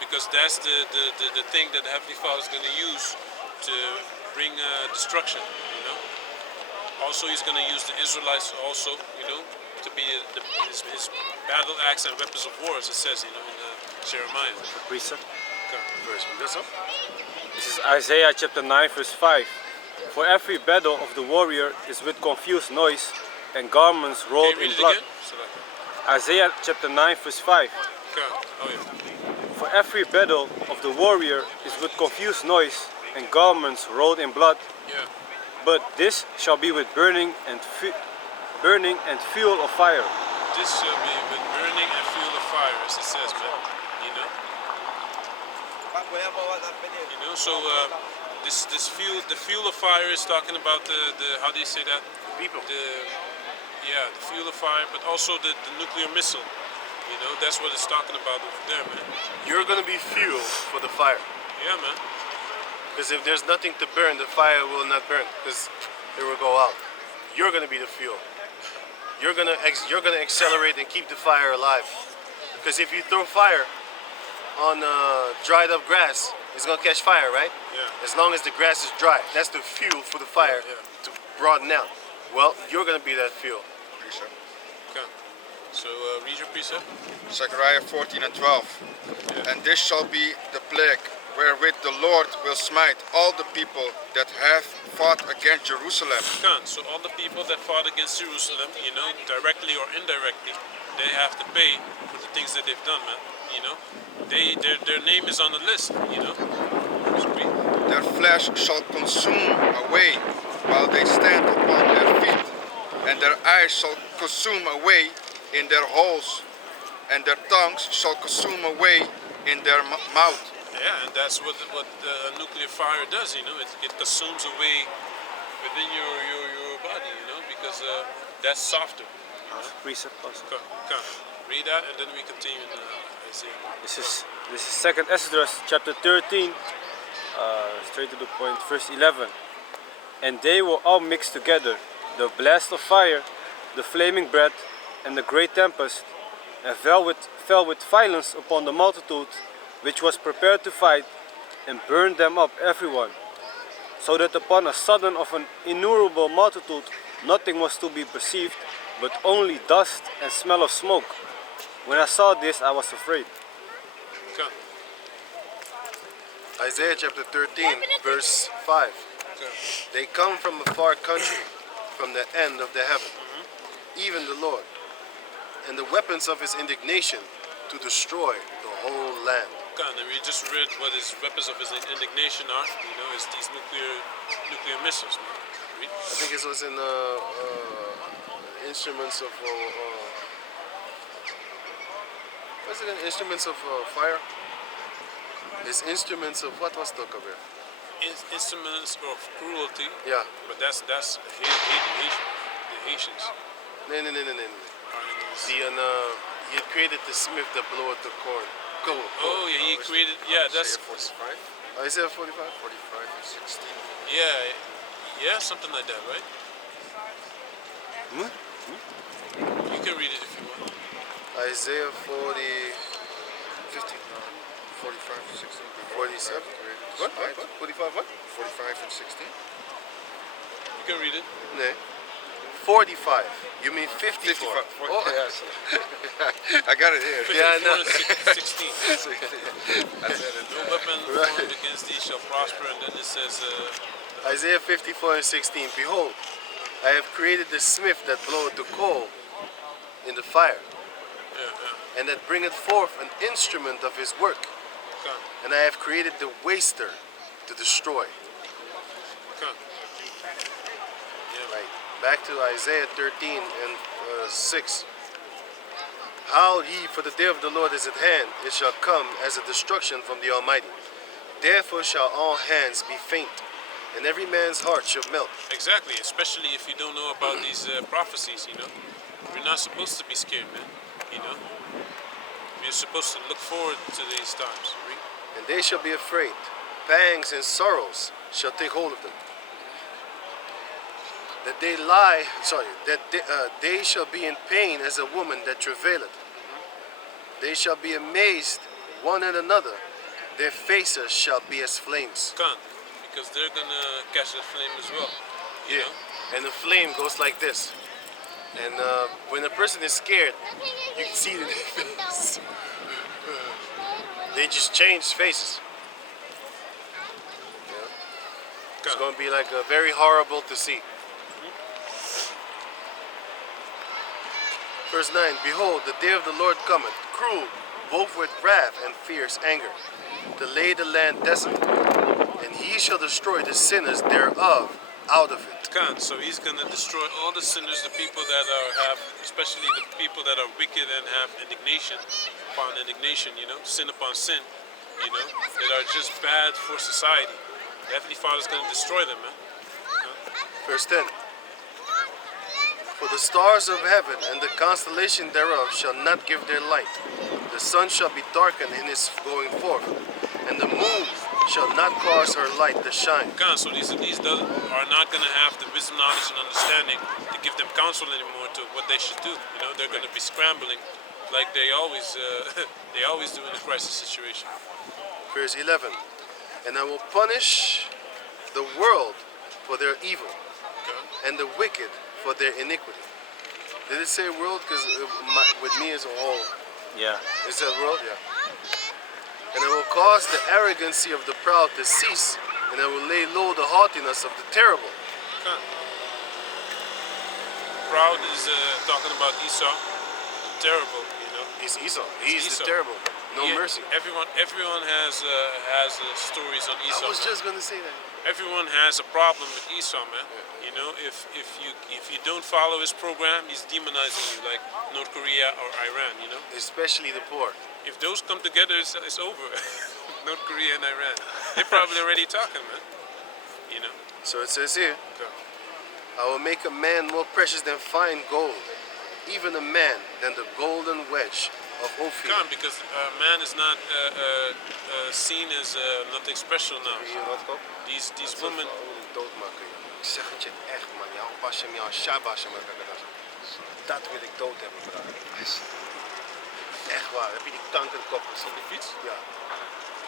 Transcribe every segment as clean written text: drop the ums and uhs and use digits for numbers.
because that's the thing that the Heavenly Father is going to use to bring destruction, you know. Also, he's going to use the Israelites also, you know, to be his battle axe and weapons of war, as it says, you know, in Jeremiah. Precept. Okay. Verse. That's all. This is Isaiah chapter 9 verse 5. For every battle of the warrior is with confused noise and garments rolled in blood. Isaiah chapter 9 verse 5. Okay. Oh yeah. For every battle of the warrior is with confused noise and garments rolled in blood. Yeah. But this shall be with burning and fuel of fire. This shall be with burning and fuel of fire, as it says, man. You know. You know. So this fuel, the fuel of fire, is talking about the how do you say that? People. The fuel of fire, but also the nuclear missile. You know, that's what it's talking about over there, man. You're gonna be fuel for the fire. Yeah, man. Because if there's nothing to burn, the fire will not burn. Because it will go out. You're gonna be the fuel. You're gonna accelerate and keep the fire alive. Because if you throw fire on dried up grass, it's gonna catch fire, right? Yeah. As long as the grass is dry, that's the fuel for the fire to broaden out. Well, you're gonna be that fuel. Precept. Okay. So read your precept. Zechariah 14 and 12. Yeah. And this shall be the plague wherewith the Lord will smite all the people that have fought against Jerusalem. Okay. So all the people that fought against Jerusalem, you know, directly or indirectly, they have to pay for the things that they've done, man. You know, their name is on the list. You know. So read. Their flesh shall consume away while they stand upon their feet, and their eyes shall consume away in their holes, and their tongues shall consume away in their mouth. Yeah, and that's what nuclear fire does. You know, it consumes away within your body. You know, because that's softer. You know? Precept also. Okay. Read that, and then we continue in Isaiah. This is 2nd Esdras chapter 13, straight to the point, verse 11. And they were all mixed together, the blast of fire, the flaming breath, and the great tempest, and fell with violence upon the multitude which was prepared to fight, and burned them up everyone, so that upon a sudden of an innumerable multitude nothing was to be perceived, but only dust and smell of smoke. When I saw this, I was afraid. Okay. Isaiah chapter 13, verse 5. Okay. They come from a far country, from the end of the heaven, even the Lord, and the weapons of his indignation to destroy the whole land. Okay, and we just read what his weapons of his indignation are. You know, it's these nuclear missiles. Man. Read. I think it was in instruments of what's it? Instruments of fire. It's instruments of what was talk about? Instruments of cruelty. Yeah. But that's the Haitians. No. He created the smith that bloweth the corn. Oh yeah, he created. Yeah, that's Isaiah 45. Isaiah 45. 45 and 16. yeah, something like that, right? You can read it if you want. Isaiah 40. 15. 45 and 16. 47. What? 45 what? 45 and 16. You can read it. No. 45. You mean 54? 55. Oh, Yes. I got it here. Yeah, I know. 16. I said it. No weapon formed against thee shall prosper, and then it says. Isaiah 54 and 16. Behold, I have created the smith that bloweth the coal in the fire, and that bringeth forth an instrument of his work. Okay. And I have created the waster to destroy. Okay. Right. Back to Isaiah 13 and 6. Howl ye, for the day of the Lord is at hand. It shall come as a destruction from the Almighty. Therefore shall all hands be faint, and every man's heart shall melt. Exactly, especially if you don't know about these prophecies, you know. You're not supposed to be scared, man, you know. You're supposed to look forward to these times. Read. And they shall be afraid. Pangs and sorrows shall take hold of them. That they shall be in pain as a woman that travaileth. They shall be amazed one and another, their faces shall be as flames. Can't, because they're gonna catch the flame as well. You Yeah. know? And the flame goes like this. And when a person is scared, you can see the face. They just change faces. Yeah. It's Can't. going to be like very horrible to see. Verse 9, behold, the day of the Lord cometh, cruel, both with wrath and fierce anger, to lay the land desolate, and he shall destroy the sinners thereof out of it. Can't. So he's gonna destroy all the sinners, the people that have, especially the people that are wicked and have indignation upon indignation, you know, sin upon sin, you know, that are just bad for society. The Heavenly Father's gonna destroy them, man. Verse 10, for the stars of heaven and the constellation thereof shall not give their light. The sun shall be darkened in his going forth, and the moon shall not cause her light to shine. Can't. So these are not gonna have the wisdom, knowledge, and understanding to give them counsel anymore to what they should do. You know, they're gonna be scrambling like they always they always do in a crisis situation. Verse 11, and I will punish the world for their evil, Okay. and the wicked for their iniquity. Did it say world? Because with me as a whole, Yeah. is that world? Yeah. And I will cause the arrogancy of the proud to cease, and I will lay low the haughtiness of the terrible. Can't. Proud is talking about Esau, terrible, you know. He's Esau. He's Esau. the terrible. No Yeah, mercy. Everyone has stories on Esau. I was man. just gonna say that. Everyone has a problem with Esau, man. You know, if you don't follow his program, he's demonizing you, like North Korea or Iran. You know, Especially the poor. if those come together, it's over. North Korea and Iran, they're probably already talking, man. You know, So it says here, so, I will make a man more precious than fine gold, even a man than the golden wedge of Ophir. come because man is not seen as nothing special now. Hier wat kop? These women. Doodmaken. Ik zeg het je echt, man. Jouw basje, jouw shabasje, man. Dat wil ik dood hebben, bro. Echt waar. Heb je die kankerkop gezien? Die fiets? Ja.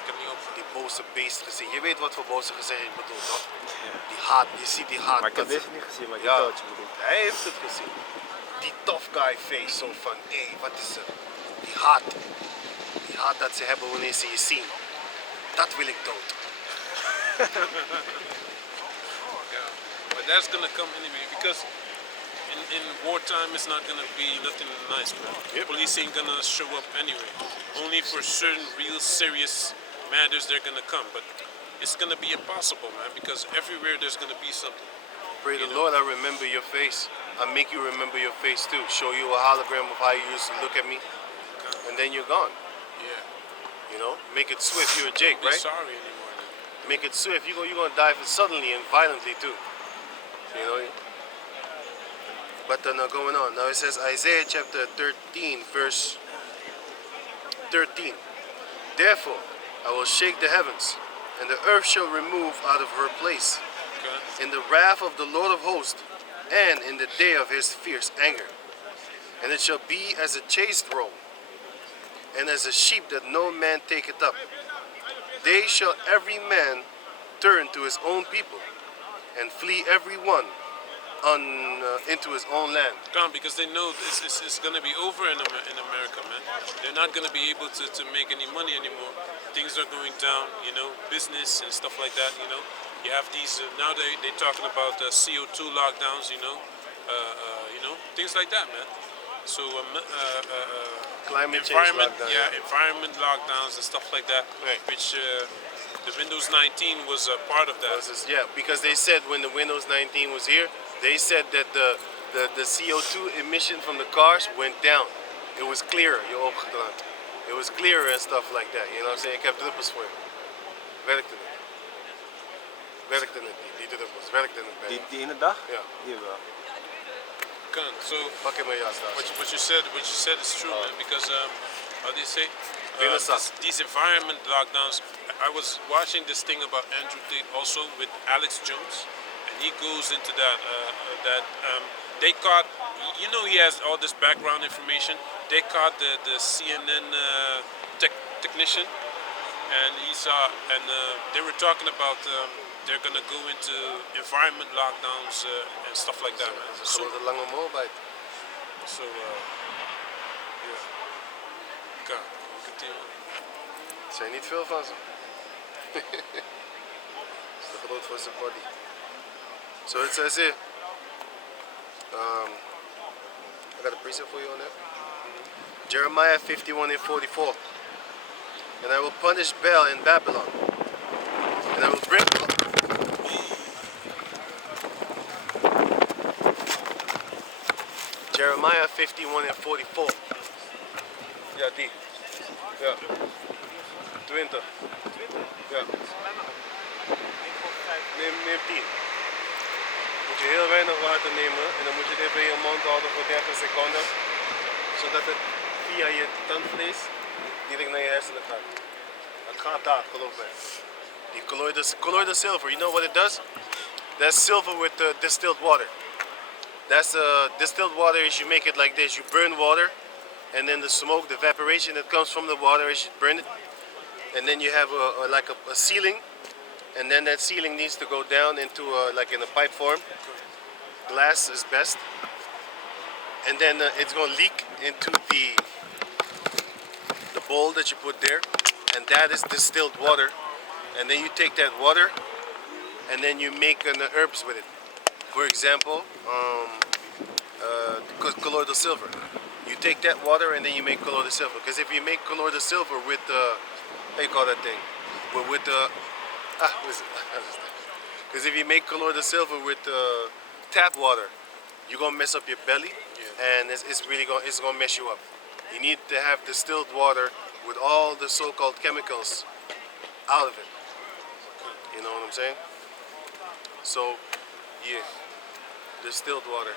Ik heb niet op. Die boze beest gezien. Je weet wat voor boze gezicht ik bedoel, toch? Die haat. Je ziet die haat. Maar ik heb Dat- deze niet gezien, maar ik Ja, weet wat je bedoelt. hij heeft het gezien. Die tough guy face, zo van, hé, wat is er? Die haat. Die haat dat ze hebben wanneer ze je zien. Dat wil ik dood. Yeah. But that's gonna come anyway because in wartime it's not gonna be nothing nice, man. Yep. Police ain't gonna show up anyway. Only for certain real serious matters they're gonna come. But it's gonna be impossible, man, because everywhere there's gonna be something. Pray the You know? Lord, I remember your face. I make you remember your face too. Show you a hologram of how you used to look at me, and then you're gone. Yeah. You know, make it swift. You're a Jake, Be right? sorry anymore, man. Make it swift. You're gonna die suddenly and violently too. You know. But now going on. Now it says Isaiah chapter 13, verse 13. Therefore, I will shake the heavens, and the earth shall remove out of her place, Okay. in the wrath of the Lord of hosts, and in the day of his fierce anger. And it shall be as a chased roe, and as a sheep that no man taketh up. They shall every man turn to his own people, and flee every one into his own land. Come because they know it's gonna be over in America, man. They're not gonna be able to make any money anymore. Things are going down, you know, business and stuff like that. You know, you have these now they're talking about CO2 lockdowns, you know, things like that, man. So Climate change environment, lockdown, yeah, environment lockdowns and stuff like that, Right. which the Windows 19 was a part of that. Yeah, because they said when the Windows 19 was here, they said that the CO2 emission from the cars went down. It was clearer, je opgedaan. It was clearer and stuff like that. You know what I'm saying? Ik heb druppels voor je. Werkte het? Werkte het niet? Die druppels, werkte het bij je? Die ene dag? Ja. Hier wel. Gun. So Pak in mijn jas daar. what you said is true, man. Because how do you say? Binnenstad. These environment lockdowns. I was watching this thing about Andrew Tate also with Alex Jones, and he goes into that they caught. You know, he has all this background information. They caught the CNN technician, and they were talking about they're gonna go into environment lockdowns and stuff like that, man. Ze grote lange mobile. So yeah, okay, continue. Er zijn niet veel van ze. Het is te groot voor zijn body. So it says here, I got a precept for you on that. Jeremiah 51 and 44. And I will punish Baal in Babylon. And I will bring... Jeremiah 51 and 44. Ja, die. Ja. 20. Ja. Neem 10. Moet je heel weinig water nemen en dan moet je het even in je mond houden voor 30 seconden. Zodat het via je tandvlees direct naar je hersenen gaat. Het gaat daar, geloof mij. Die colloidal silver, you know what it does? That's silver with distilled water. That's distilled water is you make it like this. You burn water and then the smoke, the evaporation that comes from the water is you burn it. And then you have a sealing, and then that sealing needs to go down into like in a pipe form. Glass is best. And then it's going to leak into the bowl that you put there, and that is distilled water. And then you take that water and then you make herbs with it. For example, colloidal silver. You take that water and then you make colloidal silver. Because if you make colloidal silver with how you call that thing? With the because if you make colloidal silver with tap water, you're gonna mess up your belly, and it's gonna mess you up. You need to have distilled water with all the so-called chemicals out of it. You know what I'm saying? So, yeah, distilled water.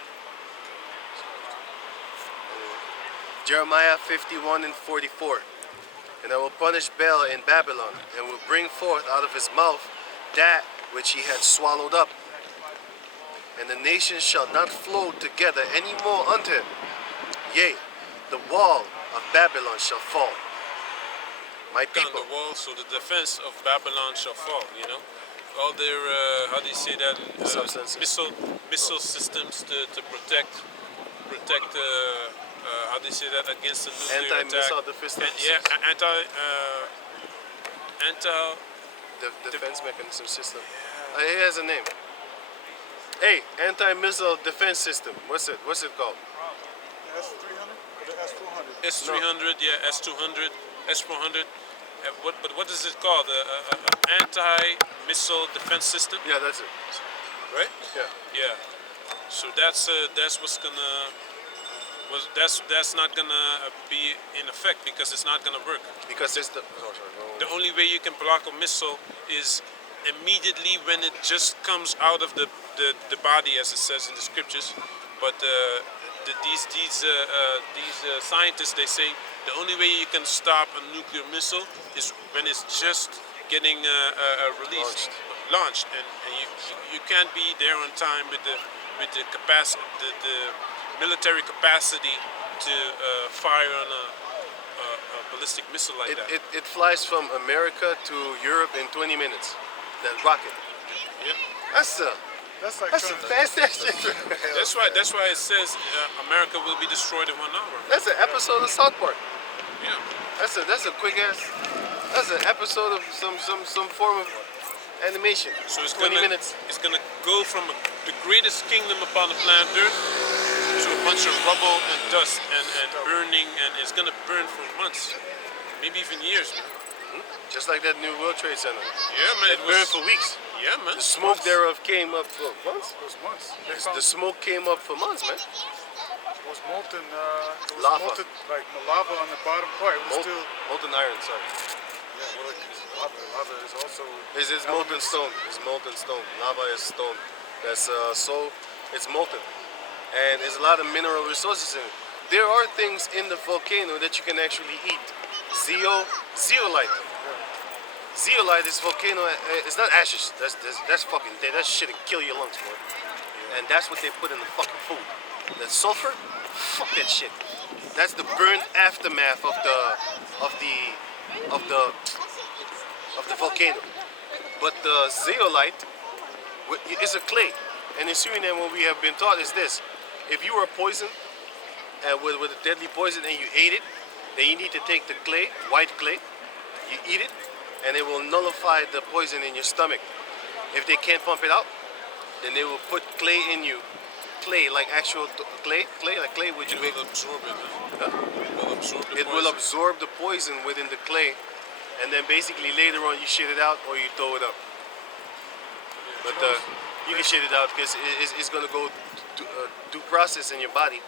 Jeremiah 51 and 44. And I will punish Baal in Babylon, and will bring forth out of his mouth that which he had swallowed up. And the nations shall not flow together any more unto him. Yea, the wall of Babylon shall fall. My Down people. the wall, so the defense of Babylon shall fall. You know, all their how do you say that? Substances. Missile systems to protect. How do you say that, against the nuclear Anti-missile attack? defense And, system. Defense mechanism system. He has a name. Hey, anti-missile defense system. What's it called? S300 or the S400? S300, yeah, S200, S400. But what is it called? Anti-missile defense system, Yeah, that's it. right? Yeah. Yeah. So that's what's gonna. That's not gonna be in effect because it's not gonna work. Because it's the. The only way you can block a missile is immediately when it just comes out of the body, as it says in the scriptures. But these scientists, they say the only way you can stop a nuclear missile is when it's just getting released, launched, and you can't be there on time with the capacity, the military capacity to fire on a ballistic missile like that. It flies from America to Europe in 20 minutes. That rocket. Yeah. That's That's a fast ass shit. That's why it says America will be destroyed in 1 hour. That's an episode of South Park. Yeah. That's a quick ass. That's an episode of some form of animation. So it's 20 gonna, minutes. It's gonna go from the greatest kingdom upon the planet Earth to a bunch of rubble and dust and burning, and it's gonna burn for months, maybe even years. Man. Just like that new World Trade Center. Yeah, man. It burned for weeks. Yeah, man. The smoke thereof came up for months. It was months. The smoke came up for months, man. It was molten. Lava. Molten, like the lava on the bottom part. It was still. Molten iron, sorry. Yeah, well, lava. Lava is also. It's molten stone. It's molten stone. Lava is stone. That's it's molten. And there's a lot of mineral resources in it. There are things in the volcano that you can actually eat. Zeolite. Zeolite is volcano. It's not ashes. That's fucking dead. That shit'll kill your lungs, bro. And that's what they put in the fucking food. That sulfur, fuck that shit. That's the burnt aftermath of the of the volcano. But the zeolite is a clay. And in Suriname, what we have been taught is this: if you are poisoned with a deadly poison and you ate it, then you need to take the clay, white clay, you eat it, and it will nullify the poison in your stomach. If they can't pump it out, then they will put clay in you. Clay, like actual clay, like clay which It you make. will absorb it. Huh? It will absorb the It will poison. absorb the poison within the clay, and then basically later on you shit it out or you throw it up. But you can shit it out because it's gonna go due process in your body,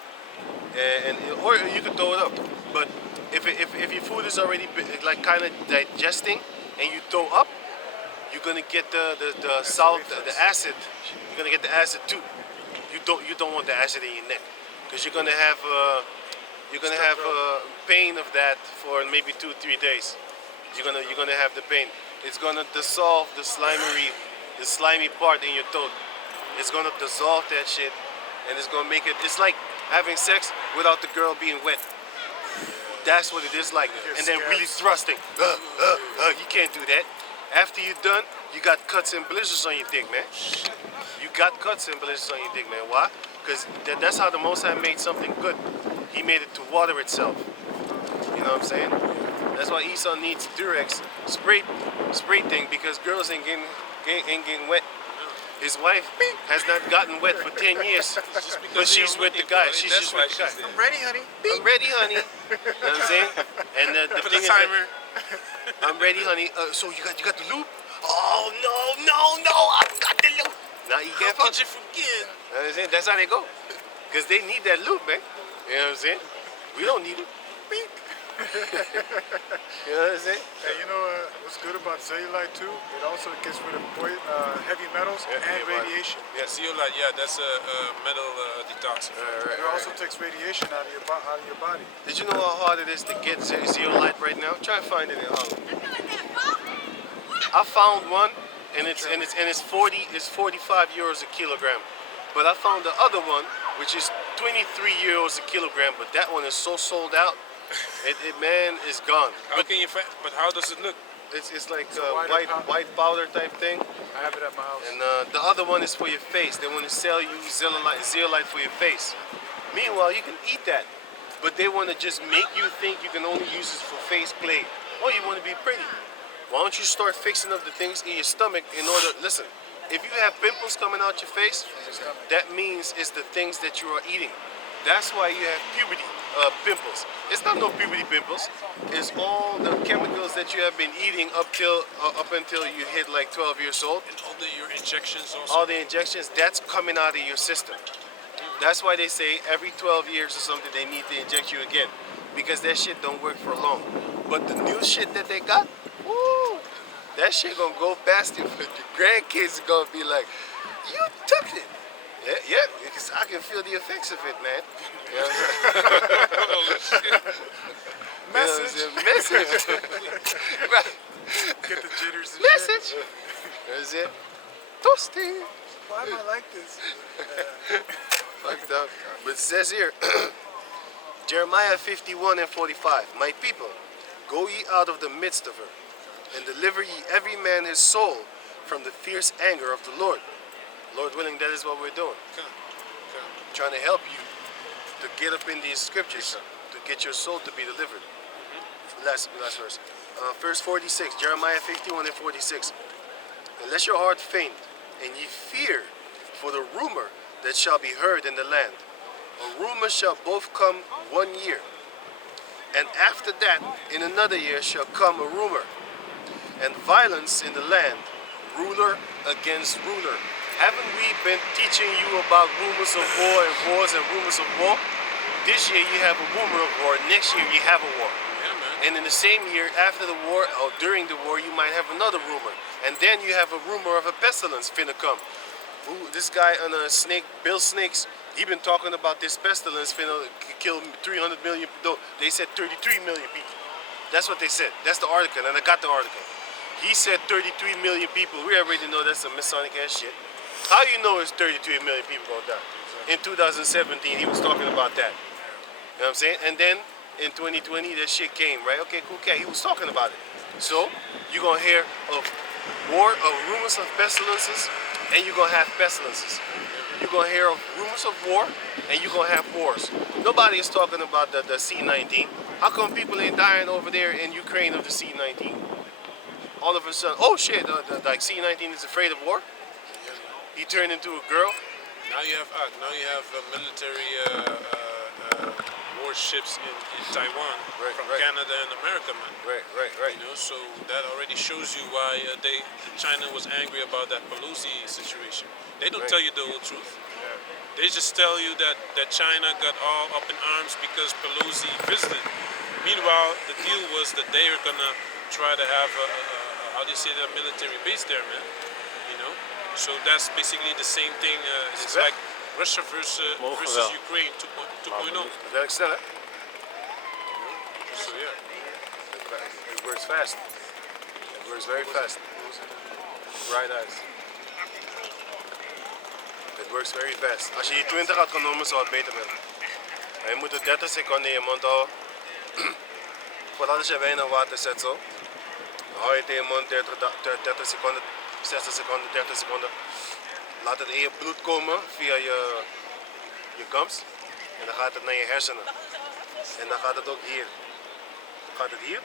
and or you can throw it up. But if your food is already like kind of digesting and you throw up, you're gonna get the salt, the acid. You're gonna get the acid too. You don't want the acid in your neck because you're gonna have pain of that for maybe 2-3 days. You're gonna have the pain. It's gonna dissolve the slimy part in your throat. It's gonna dissolve that shit, and it's gonna make it. It's like having sex without the girl being wet. That's what it is like. And then really thrusting. You can't do that. After you're done, you got cuts and blisters on your dick, man. You got cuts and blisters on your dick, man. Why? Because that's how the Most High made something good. He made it to water itself. You know what I'm saying? That's why Esau needs Durex spray thing, because girls ain't getting wet. His wife has not gotten wet for 10 years, but she's with the guy. She's just with the guy. I'm ready, honey. I'm ready, honey. You know what I'm saying? And the Put thing a is that, timer. I'm ready, honey. So you got the lube? Oh no! I've got the lube. Now you can't How fuck. could you forget? You know what I'm saying? That's how they go. Because they need that lube, man. You know what I'm saying? We don't need it. You know what I'm saying? And you know what's good about cellulite too? It also gets rid of heavy metals and radiation. Yeah, zeolite. Yeah, that's a metal detox. It also takes radiation out of your body. Did you know how hard it is to get zeolite right now? Try and find it in Holland. I found one, and it's 45 euros a kilogram. But I found the other one, which is 23 euros a kilogram. But that one is so sold out. Man, is gone. How can you find? But how does it look? It's like white white powder type thing. I have it at my house. And the other one is for your face. They want to sell you zeolite for your face. Meanwhile, you can eat that. But they want to just make you think you can only use it for face clay. Oh, you want to be pretty. Why don't you start fixing up the things in your stomach in order, listen, if you have pimples coming out your face, that means it's the things that you are eating. That's why you have puberty pimples. It's not no puberty pimples. It's all the chemicals that you have been eating up until you hit like 12 years old. And all your injections also. All the injections, that's coming out of your system. That's why they say every 12 years or something they need to inject you again, because that shit don't work for long. But the new shit that they got, woo, that shit gonna go past you. But your grandkids are gonna be like, you took it. Yeah, because I can feel the effects of it, man. You know what I'm saying? Message. Right. Get the jitters and Message. shit. That's it. Toasting. Why am I like this? Fucked up. But it says here, Jeremiah 51:45, my people, go ye out of the midst of her, and deliver ye every man his soul from the fierce anger of the Lord. Lord willing, that is what we're doing. Trying to help you to get up in these scriptures, to get your soul to be delivered. Last verse. Verse 46, Jeremiah 51:46. Unless your heart faint, and ye fear for the rumor that shall be heard in the land. A rumor shall both come 1 year, and after that, in another year shall come a rumor, and violence in the land, ruler against ruler. Haven't we been teaching you about rumors of war and wars and rumors of war? This year you have a rumor of war, next year you have a war. Yeah, man. And in the same year after the war, or during the war, you might have another rumor. And then you have a rumor of a pestilence finna come. Ooh, this guy on a snake, Bill Snakes, he been talking about this pestilence finna kill 300 million. No, they said 33 million people. That's what they said. That's the article, and I got the article. He said 33 million people. We already know that's some Masonic ass shit. How you know it's 33 million people gonna die? In 2017, he was talking about that. You know what I'm saying? And then in 2020, that shit came, right? Okay, cool cat. He was talking about it. So you're gonna hear of war, of rumors of pestilences, and you're gonna have pestilences. You're gonna hear of rumors of war, and you're gonna have wars. Nobody is talking about the C-19. How come people ain't dying over there in Ukraine of the C-19? All of a sudden, oh shit, like C-19 is afraid of war. He turned into a girl. Now you have military warships in Taiwan Right, from right. Canada and America, man. Right. You know, so that already shows you why China was angry about that Pelosi situation. They don't Right. tell you the whole truth. They just tell you that China got all up in arms because Pelosi visited. Meanwhile, the deal was that they are gonna try to have a how do you say that, military base there, man. You know, so that's basically the same thing. It's Exact- like Russia versus Mogen versus wel. Ukraine 2.0. Werk snel, hè? So yeah. It works fast. It works very fast. Bright eyes. It works very fast. Als je die 20 had genomen, zou het beter zijn. Maar je moet er 30 seconden in je mond houden. Voordat als je weinig water zet zo. Dan hou je het in je mond 30 seconden, 60 seconden, 30 seconden. Laat het in je bloed komen via je gums. En dan gaat het naar je hersenen. En dan gaat het ook hier. Dan gaat het hier.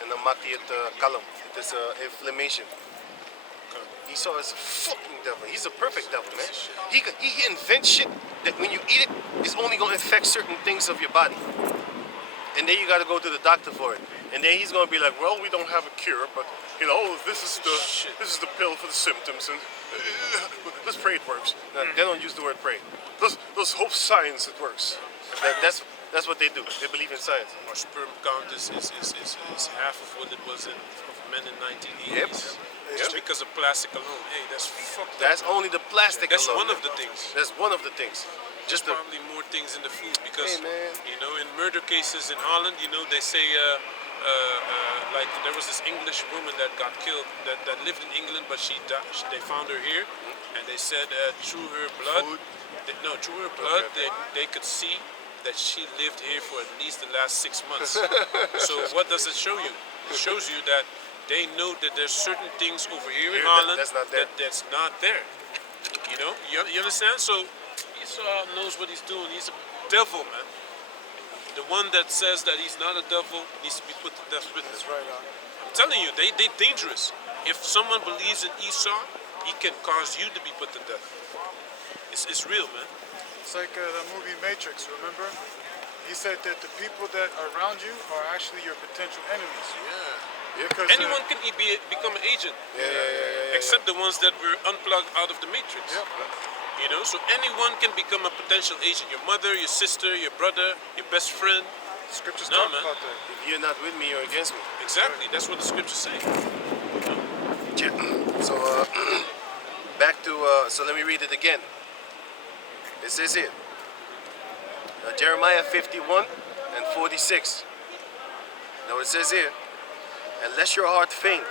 En dan maakt hij het kalm. Het is inflammation. Esau is a fucking devil. He's a perfect devil, man. He invents shit that when you eat it, it's only gonna affect certain things of your body. And then you gotta go to the doctor for it. And then he's gonna be like, well, we don't have a cure, but you know, this is the pill for the symptoms, and let's pray it works. No, they don't use the word pray. Let's hope science it works. That's what they do. They believe in science. Our sperm count is half of what it was of men in 1980s. Just because of plastic alone. Hey, that's fucked That's up. only the plastic That's alone. one of the things. That's one of the things. There's probably more things in the food because, Hey, man. you know, in murder cases in Holland, you know, they say like there was this English woman that got killed that lived in England, but they found her here, and they said through her blood, they could see that she lived here for at least the last 6 months. So what does it show you? It shows you that they know that there's certain things over here in Holland that's not there. that's not there. You know, you understand? So Esau knows what he's doing. He's a devil, man. The one that says that he's not a devil needs to be put to death with That's him. right. I'm telling you, they dangerous. If someone believes in Esau, he can cause you to be put to death. It's real, man. It's like the movie Matrix, remember? He said that the people that are around you are actually your potential enemies. Yeah. Because Anyone can become an agent, Yeah. except the ones that were unplugged out of the Matrix. Yep. You know, so anyone can become a potential agent. Your mother, your sister, your brother, your best friend. Scriptures No, talk man. about that. If you're not with me, you're against me. Exactly. That's what the scriptures say. Yeah. So back to so let me read it again. It says here, Jeremiah 51 and 46. Now it says here, unless your heart faint,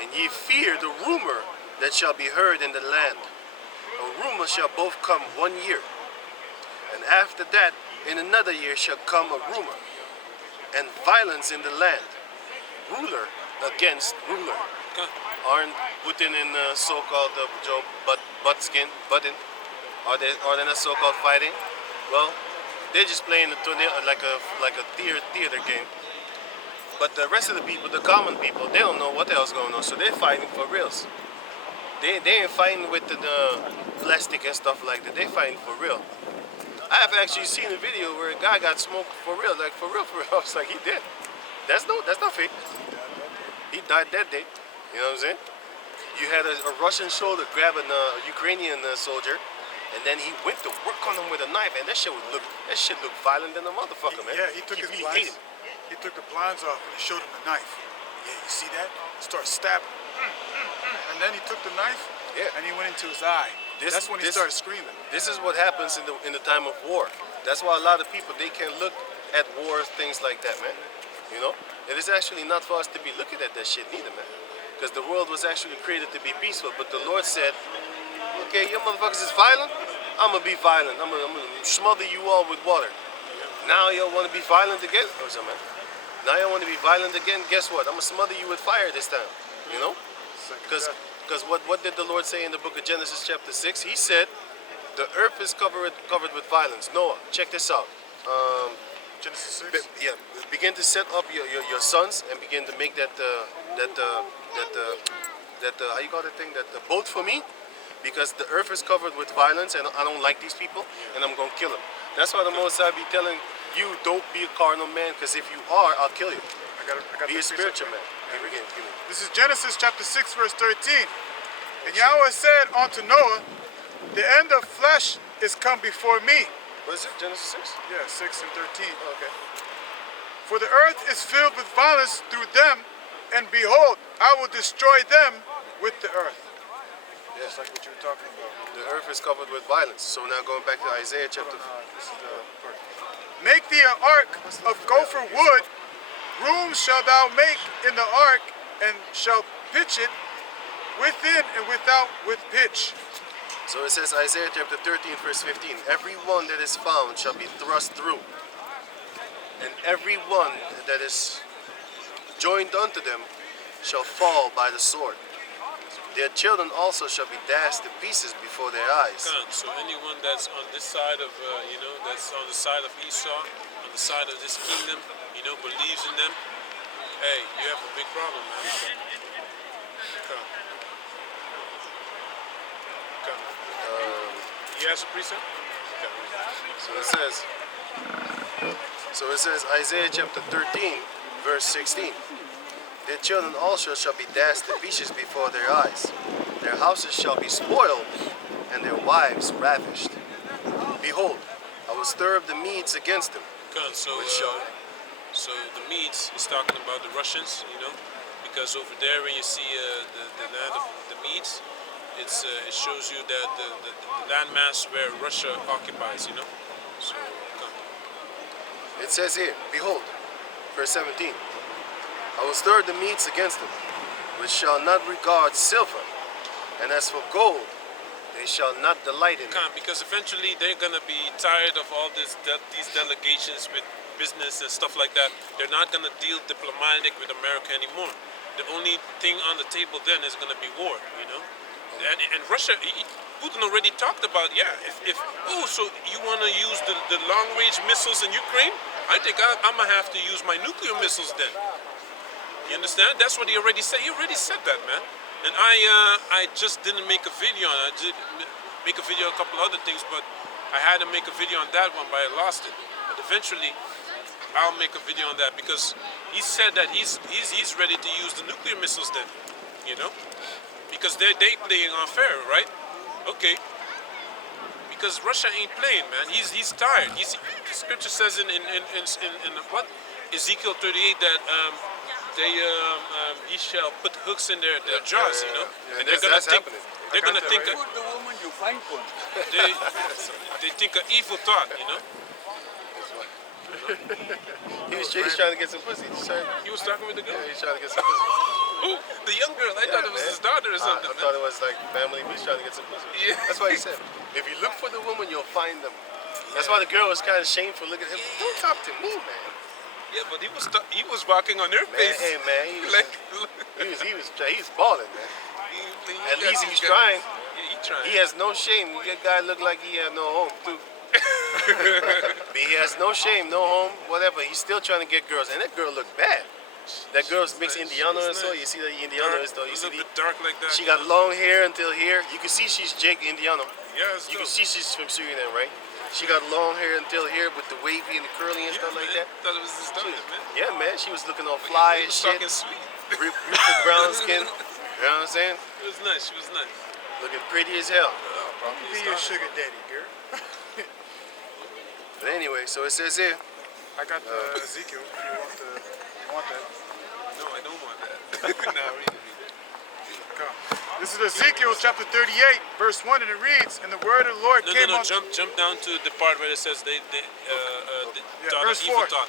and ye fear the rumor that shall be heard in the land. A rumor shall both come 1 year, and after that in another year shall come a rumor, and violence in the land, ruler against ruler. Okay. Aren't Putin and so-called Joe Button, are they not so-called fighting? Well, they're just playing like a theater game. But the rest of the people, the common people, they don't know what the hell's going on, so they're fighting for reals. They ain't fighting with the plastic and stuff like that. They're fighting for real. I have actually seen a video where a guy got smoked for real, like for real. I was like, he did. That's not fake. He died that day. You know what I'm saying? You had a Russian soldier grab a Ukrainian soldier, and then he went to work on him with a knife, and that shit looked violent than a motherfucker, man. Yeah, he took his really blinds. hated him. He took the blinds off and he showed him the knife. Yeah, you see that? Started stabbing. And then he took the knife and he went into his eye. That's when he started screaming. This is what happens in the time of war. That's why a lot of people, they can look at war, things like that, man. You know? It is actually not for us to be looking at that shit neither, man. Because the world was actually created to be peaceful, but the Lord said, okay, you motherfuckers is violent, I'm gonna be violent. I'm gonna smother you all with water. Now you want to be violent again? Oh, sorry, man. Now you want to be violent again? Guess what? I'm going to smother you with fire this time. You know? Because what did the Lord say in the book of Genesis chapter 6? He said, the earth is covered with violence. Noah, check this out. Genesis 6. Begin to set up your sons and begin to make that how you call that thing, that the boat for me, because the earth is covered with violence and I don't like these people and I'm gonna kill them. That's why the Most High be telling you, don't be a carnal man, because if you are, I'll kill you. I got Be a spiritual man. Yeah. Give me. This is Genesis chapter 6 verse 13. And Yahweh said unto Noah, the end of flesh is come before me. What is it? Genesis 6? Yeah, 6 and 13. Oh, okay. For the earth is filled with violence through them, and behold, I will destroy them with the earth. Yes. Just like what you were talking about. The earth is covered with violence. So now going back to Isaiah chapter. This is the part. Make thee an ark of gopher wood. Rooms shalt thou make in the ark, and shalt pitch it within and without with pitch. So it says Isaiah chapter 13 verse 15. Every one that is found shall be thrust through, and every one that is joined unto them shall fall by the sword. Their children also shall be dashed to pieces before their eyes. So anyone that's on this side of, that's on the side of Esau, on the side of this kingdom, believes in them, hey, you have a big problem, man. Come. You ask a precept? So it says Isaiah chapter 13 verse 16. Their children also shall be dashed to pieces before their eyes. Their houses shall be spoiled, and their wives ravished. Behold, I will stir up the Medes against them. So the Medes is talking about the Russians, because over there when you see the land of the Medes, it shows you that the landmass where Russia occupies, So, it says here, behold, verse 17. I will stir the Medes against them, which shall not regard silver, and as for gold, they shall not delight in it. Because eventually they're gonna be tired of all these delegations with business and stuff like that. They're not gonna deal diplomatic with America anymore. The only thing on the table then is gonna be war, And Russia, Putin already talked about, so you wanna use the long-range missiles in Ukraine? I think I'm gonna have to use my nuclear missiles then. You understand? That's what he already said. He already said that, man. And I just didn't make a video on it. I did make a video on a couple other things, but I had to make a video on that one, but I lost it. But eventually, I'll make a video on that because he said that he's ready to use the nuclear missiles then, because they playing unfair, right? Okay. Because Russia ain't playing, man. He's tired. The scripture says in what Ezekiel 38 that he shall put hooks in their jaws, Yeah, and they're gonna think happening. they're gonna think right Put the woman you find one. they think an evil thought, He's trying to get some pussy. He was talking with the girl. Yeah, he's trying to get some pussy. Ooh, the young girl. I thought it was his daughter or something. I thought it was like family, but he's trying to get some pussy. Yeah. That's why he said, if you look for the woman, you'll find them. That's why the girl was kind of shameful looking at him. Don't talk to me, man. Yeah, but he was walking on her face. Hey, man, he was balling, man. At least he's trying. Yeah, he trying. He has no shame. That guy looked like he had no home, too. But he has no shame, no home, whatever. He's still trying to get girls. And that girl looked bad. That girl's mixed Indiana and so. You see that Indiana is though. You a see little bit dark like that. she got long hair until here. You can see she's Jake Indiana. Yeah, it's You can dope. see she's from Suriname, right? She got long hair until here with the wavy and the curly and stuff like man. that. Thought it was his daughter, man. Yeah, man, she was looking all fly He and was shit. talking sweet. Beautiful brown skin. You know what I'm saying? It was nice. She was nice. Looking pretty as hell. Be your sugar daddy, girl. But anyway, so it says here. I got the Ezekiel. If you want that. No, I don't want that. Nah, read it. Come. This is Ezekiel chapter 38, verse 1, and it reads, "And the word of the Lord came No. unto..." Jump down to the part where it says they thought verse an evil 4. thought.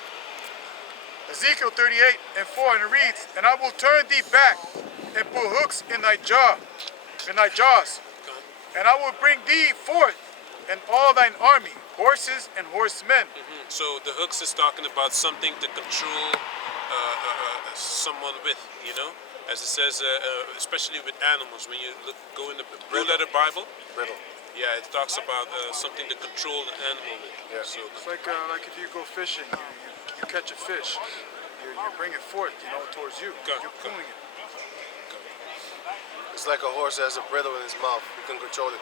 Ezekiel 38 and 4, and it reads, "And I will turn thee back and put hooks in thy jaws, and I will bring thee forth and all thine army, horses and horsemen. So the hooks is talking about something to control someone with, you know, as it says, especially with animals. When you go in the Blue Letter Bible, Riddle. yeah, it talks about something to control the animal with. Yeah. So It's like if you go fishing, you catch a fish, you bring it forth, you know, towards you. Go, You're go. pulling it. It's like a horse that has a brittle in his mouth. He can control it.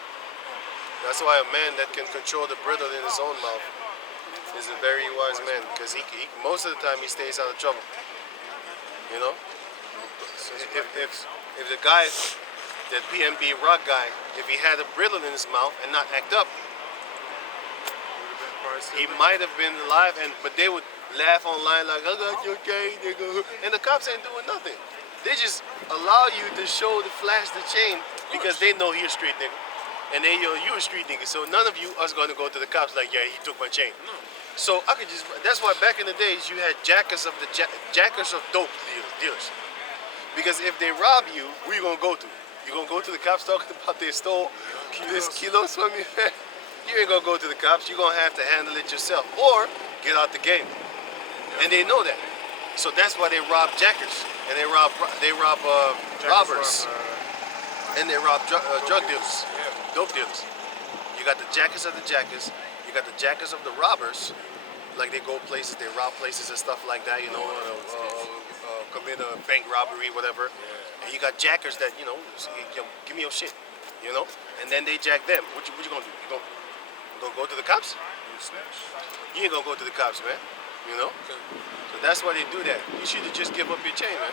That's why a man that can control the brittle in his own mouth is a very wise man, because he most of the time he stays out of trouble. You know, if the guy, that PNB rock guy, if he had a brittle in his mouth and not act up, he might have been alive. But they would laugh online like, "I got your chain, nigga," and the cops ain't doing nothing. They just allow you to show the flash the chain because they know you're a street nigga, and they you a street nigga. So none of you are gonna go to the cops like, "Yeah, he took my chain." So I could just. That's why back in the days you had jackers of the jackers of dope dealers. Because if they rob you, where you gonna go to? You gonna go to the cops talking about they stole this kilos from you? You ain't gonna go to the cops. You're gonna have to handle it yourself or get out the game. And they know that. So that's why they rob jackers and they rob robbers and they rob drug dealers, dope dealers. You got the jackers of the jackers. You got the jackers of the robbers. Like they go places, they rob places and stuff like that. You know, commit a bank robbery, whatever. And you got jackers that give me your shit, you know. And then they jack them. What you gonna do? You gonna go to the cops? You ain't gonna go to the cops, man. You know. So that's why they do that. You should just give up your chain, man.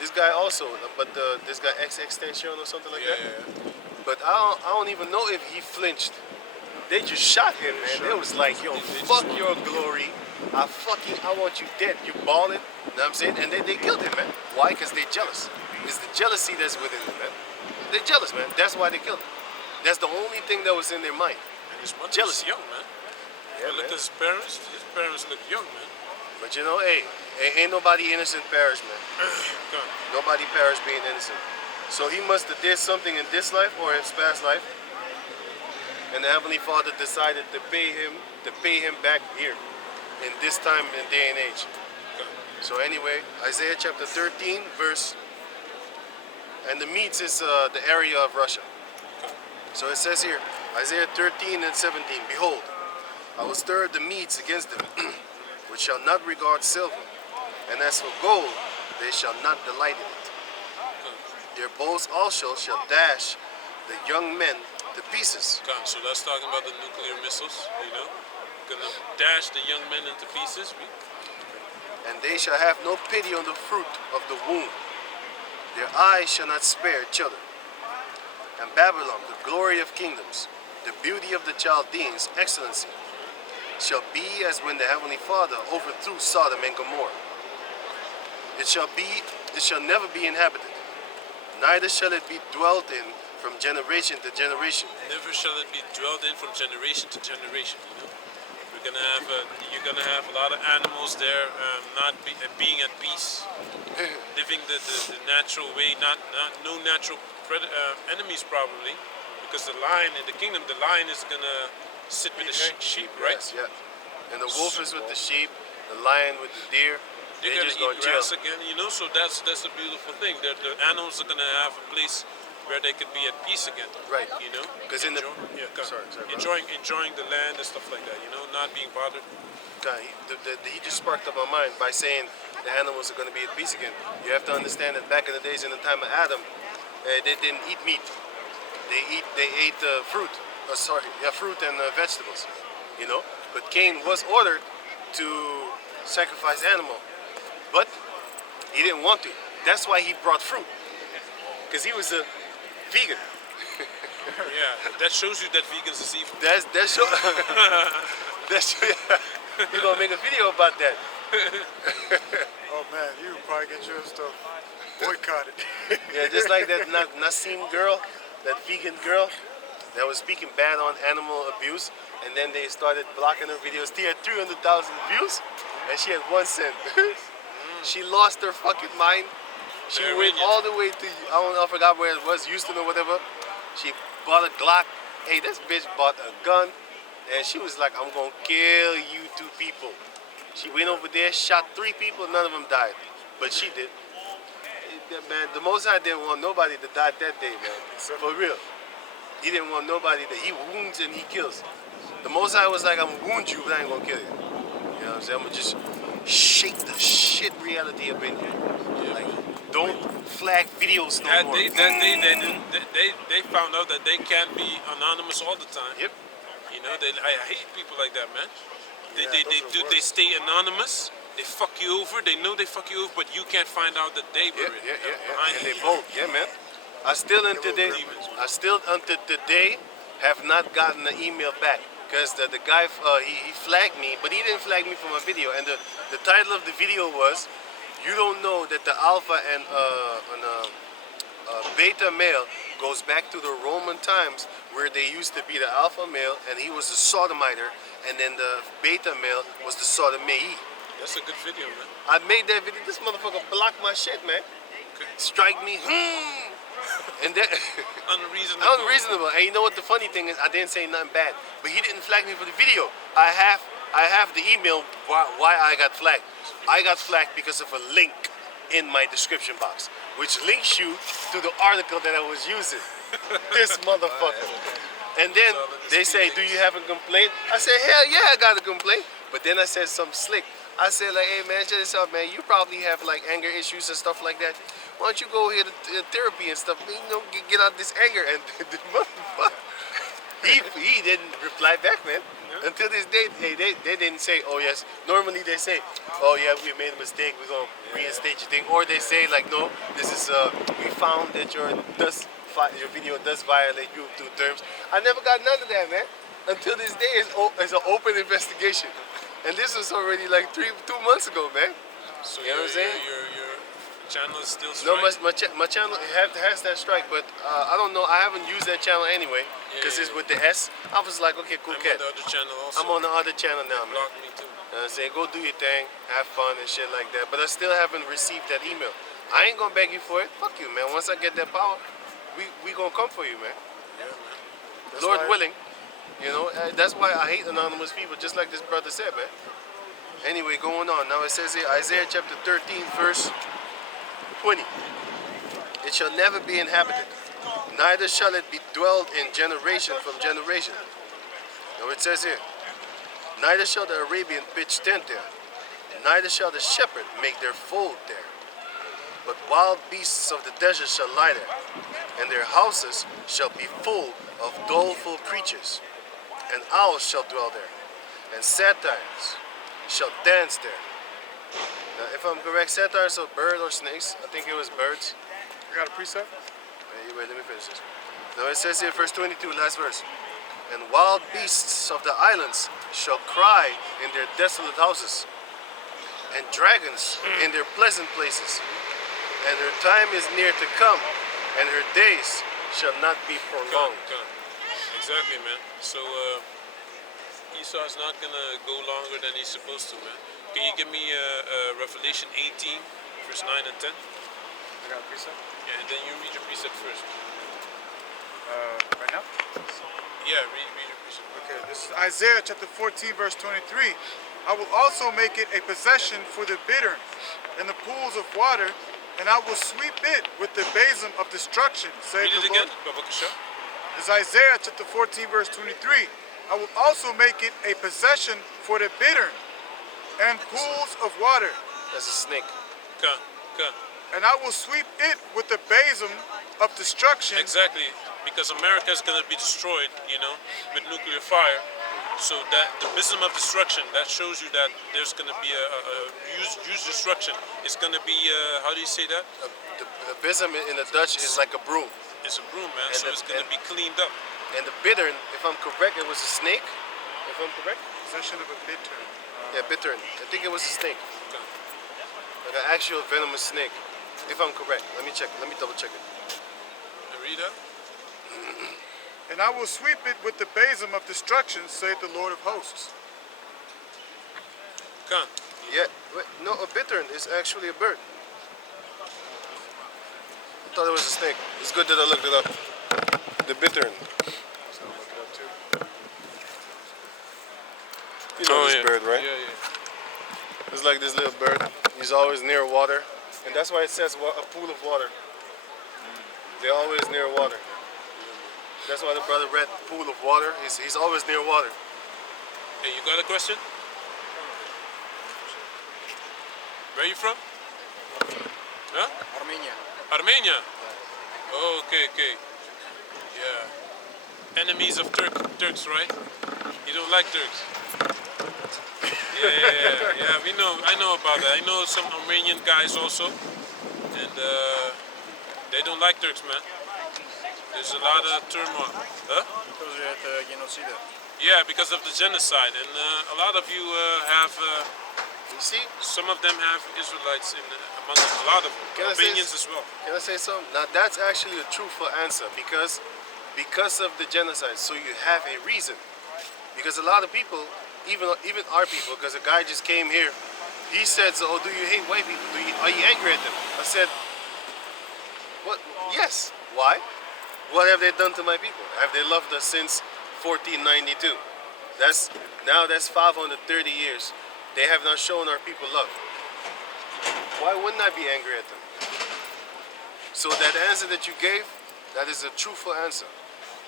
This guy also, but this guy X extension or something like that. yeah. But I don't even know if he flinched. They just shot him, man. They was like, "Yo, fuck your glory. I want you dead. You balling." You know what I'm saying? And they killed him, man. Why? Because they jealous. It's the jealousy that's within them, man. They're jealous, man. That's why they killed him. That's the only thing that was in their mind. And his mother's Jealousy. young, man. Yeah, Look man. at his parents. His parents look young, man. But you know, hey, ain't nobody innocent perish, man. Go. Nobody perish being innocent. So he must have did something in this life or his past life. And the Heavenly Father decided to pay him back here in this time and day and age. So anyway, Isaiah chapter 13, verse, and the Medes is the area of Russia. So it says here, Isaiah 13 and 17, "Behold, I will stir the Medes against them, which shall not regard silver, and as for gold, they shall not delight in it. Their bows also shall dash the young men to pieces." Okay, so that's talking about the nuclear missiles, you know? Gonna dash the young men into pieces. "And they shall have no pity on the fruit of the womb. Their eyes shall not spare children. And Babylon, the glory of kingdoms, the beauty of the Chaldeans' excellency, shall be as when the Heavenly Father overthrew Sodom and Gomorrah. It shall never be inhabited, neither shall it be dwelt in from generation to generation." Never shall it be dwelled in from generation to generation, you know? You're gonna have a lot of animals there, being at peace, living the natural way, no natural enemies probably, because the lion in the kingdom, the lion is gonna sit with the sheep, right? Yes, yeah. And the wolf is with the sheep, the lion with the deer. They're They gonna just eat gonna chill. grass again, you know. So that's a beautiful thing. The animals are gonna have a place where they could be at peace again, Right. You know, 'Cause in the- go Sorry, ahead. brother. enjoying the land and stuff like that, you know, not being bothered. God, he just sparked up my mind by saying the animals are going to be at peace again. You have to understand that back in the days, in the time of Adam, they didn't eat meat. They ate fruit. Fruit and vegetables. You know, but Cain was ordered to sacrifice animal, but he didn't want to. That's why he brought fruit, because he was a vegan. Yeah, that shows you that vegans is evil. That's show. You're gonna make a video about that. Oh man, you probably get your stuff boycotted. Yeah, just like that Nassim girl, that vegan girl that was speaking bad on animal abuse, and then they started blocking her videos. She had 300,000 views, and she had 1 cent. She lost her fucking mind. She Very went radiant. all the way to, I forgot where it was, Houston or whatever. She bought a Glock. Hey, this bitch bought a gun. and she was like, "I'm gonna kill you two people." She went over there, shot 3 people, none of them died, but she did. Man, the Most High didn't want nobody to die that day, man. For real. He didn't want nobody that he wounds and he kills. The Most High was like, I'm gonna wound you, but I ain't gonna kill you. You know what I'm saying? I'm gonna just shake the shit reality up in you. Like, don't flag videos no more. They found out that they can't be anonymous all the time. Yep. You know, I hate people like that, man. Yeah, They stay anonymous. They fuck you over. They know they fuck you over, but you can't find out that they were behind And it. they both, yeah, man. I still until today have not gotten an email back because the guy he flagged me, but he didn't flag me for my video. And the title of the video was, "You don't know that the alpha and beta male goes back to the Roman times where they used to be the alpha male and he was the sodomiter, and then the beta male was the sodomee." That's a good video, man. I made that video. This motherfucker blocked my shit, man. Okay. Strike me, and then unreasonable. And you know what the funny thing is? I didn't say nothing bad, but he didn't flag me for the video. I have the email why I got flagged. I got flagged because of a link in my description box, which links you to the article that I was using. This motherfucker. And then they say, "Do you have a complaint?" I said, "Hell yeah, I got a complaint." But then I said something slick. I said like, "Hey man, check this out, man. You probably have like anger issues and stuff like that. Why don't you go here to therapy and stuff? You know, get out this anger." And the motherfucker, he didn't reply back, man. Yeah. Until this day, they didn't say, "Oh yes." Normally they say, "Oh yeah, we made a mistake. We're gonna reinstate your thing," or they say like, "No, this is we found that your video does violate YouTube terms." I never got none of that, man. Until this day, it's an open investigation. And this was already like 2 months ago, man. So you know what I'm saying? Your channel is still No, strike? my channel has that strike, but I don't know. I haven't used that channel anyway because it's with the S. I was like, okay, cool, cat. I'm on the other channel also. I'm on the other channel now, man. Block me too. You know what I'm saying? Go do your thing, have fun and shit like that. But I still haven't received that email. I ain't gonna beg you for it. Fuck you, man. Once I get that power, we gonna come for you, man. Yeah, man. Lord willing. You know, that's why I hate anonymous people, just like this brother said, man. Anyway, going on. Now it says here, Isaiah chapter 13, verse 20. "It shall never be inhabited, neither shall it be dwelled in generation from generation." Now it says here, "Neither shall the Arabian pitch tent there, neither shall the shepherd make their fold there. But wild beasts of the desert shall lie there, and their houses shall be full of doleful creatures. And owls shall dwell there, and satyrs shall dance there." Now, if I'm correct, satyrs are birds or snakes. I think it was birds. You got a precept? Wait, let me finish this. Now it says here, verse 22, last verse. "And wild beasts of the islands shall cry in their desolate houses, and dragons in their pleasant places. And her time is near to come, and her days shall not be prolonged." Exactly, man. So Esau's not gonna go longer than he's supposed to, man. Can you give me Revelation 18, verse 9 and 10? I got a precept? Yeah, and then you read your precept first. Right now? Yeah, read your precept. Okay, this is Isaiah chapter 14, verse 23. "I will also make it a possession for the bittern and the pools of water, and I will sweep it with the besom of destruction, saith Read the it Lord." again, Babakasha. This is Isaiah chapter 14, verse 23. "I will also make it a possession for the bittern and pools of water, That's a snake. Come. and I will sweep it with the besom of destruction." Exactly, because America is gonna be destroyed, you know, with nuclear fire. So that the wisdom of destruction, that shows you that there's gonna be a huge destruction. It's gonna be how do you say that? The besom in the Dutch is like a broom. It's a broom, man. And So it's gonna be cleaned up. And the bittern, if I'm correct, it was a snake. If I'm correct? Possession of a bittern. Yeah, bittern. I think it was a snake. Okay. Like an actual venomous snake. If I'm correct. Let me check. Let me double check it. Read that. "And I will sweep it with the besom of destruction, saith the Lord of hosts." Come. Yeah. Wait, no, a bittern is actually a bird. I thought it was a snake. It's good that I looked it up. The bittern. You know this yeah. bird, right? Yeah, yeah. It's like this little bird. He's always near water, and that's why it says a pool of water. They're always near water. That's why the brother read pool of water. He's always near water. Hey, you got a question? Where are you from? Huh? Armenia. Armenia? Oh, okay, okay. Yeah. Enemies of Turks, right? You don't like Turks? Yeah. We know. I know about that. I know some Armenian guys also, and they don't like Turks, man. There's a lot of turmoil. Huh? Because we had genocide. Yeah, because of the genocide, and a lot of you have. You see? Some of them have Israelites among them. A lot of them. Can I say Albanians as well. Can I say something? Now that's actually a truthful answer because of the genocide. So you have a reason. Because a lot of people, even our people, because a guy just came here, he said, "So, oh, do you hate white people? Are you angry at them?" I said, "What? Yes. Why? What have they done to my people? Have they loved us since 1492? That's 530 years. They have not shown our people love. Why wouldn't I be angry at them?" So that answer that you gave, that is a truthful answer.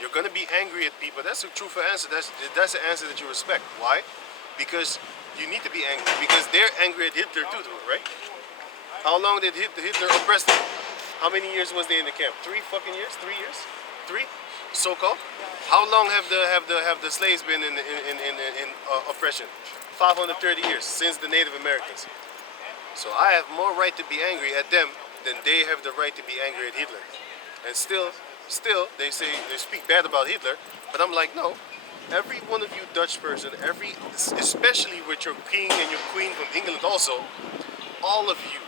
You're gonna be angry at people. That's a truthful answer. That's an answer that you respect. Why? Because you need to be angry. Because they're angry at Hitler too, right? How long did Hitler oppress them? How many years was they in the camp? 3 fucking years? 3 years? 3? So-called. How long have the slaves been in oppression? 530 years since the Native Americans. So I have more right to be angry at them than they have the right to be angry at Hitler. And still they speak bad about Hitler, but I'm like, no. Every one of you Dutch person, especially with your king and your queen from England also, all of you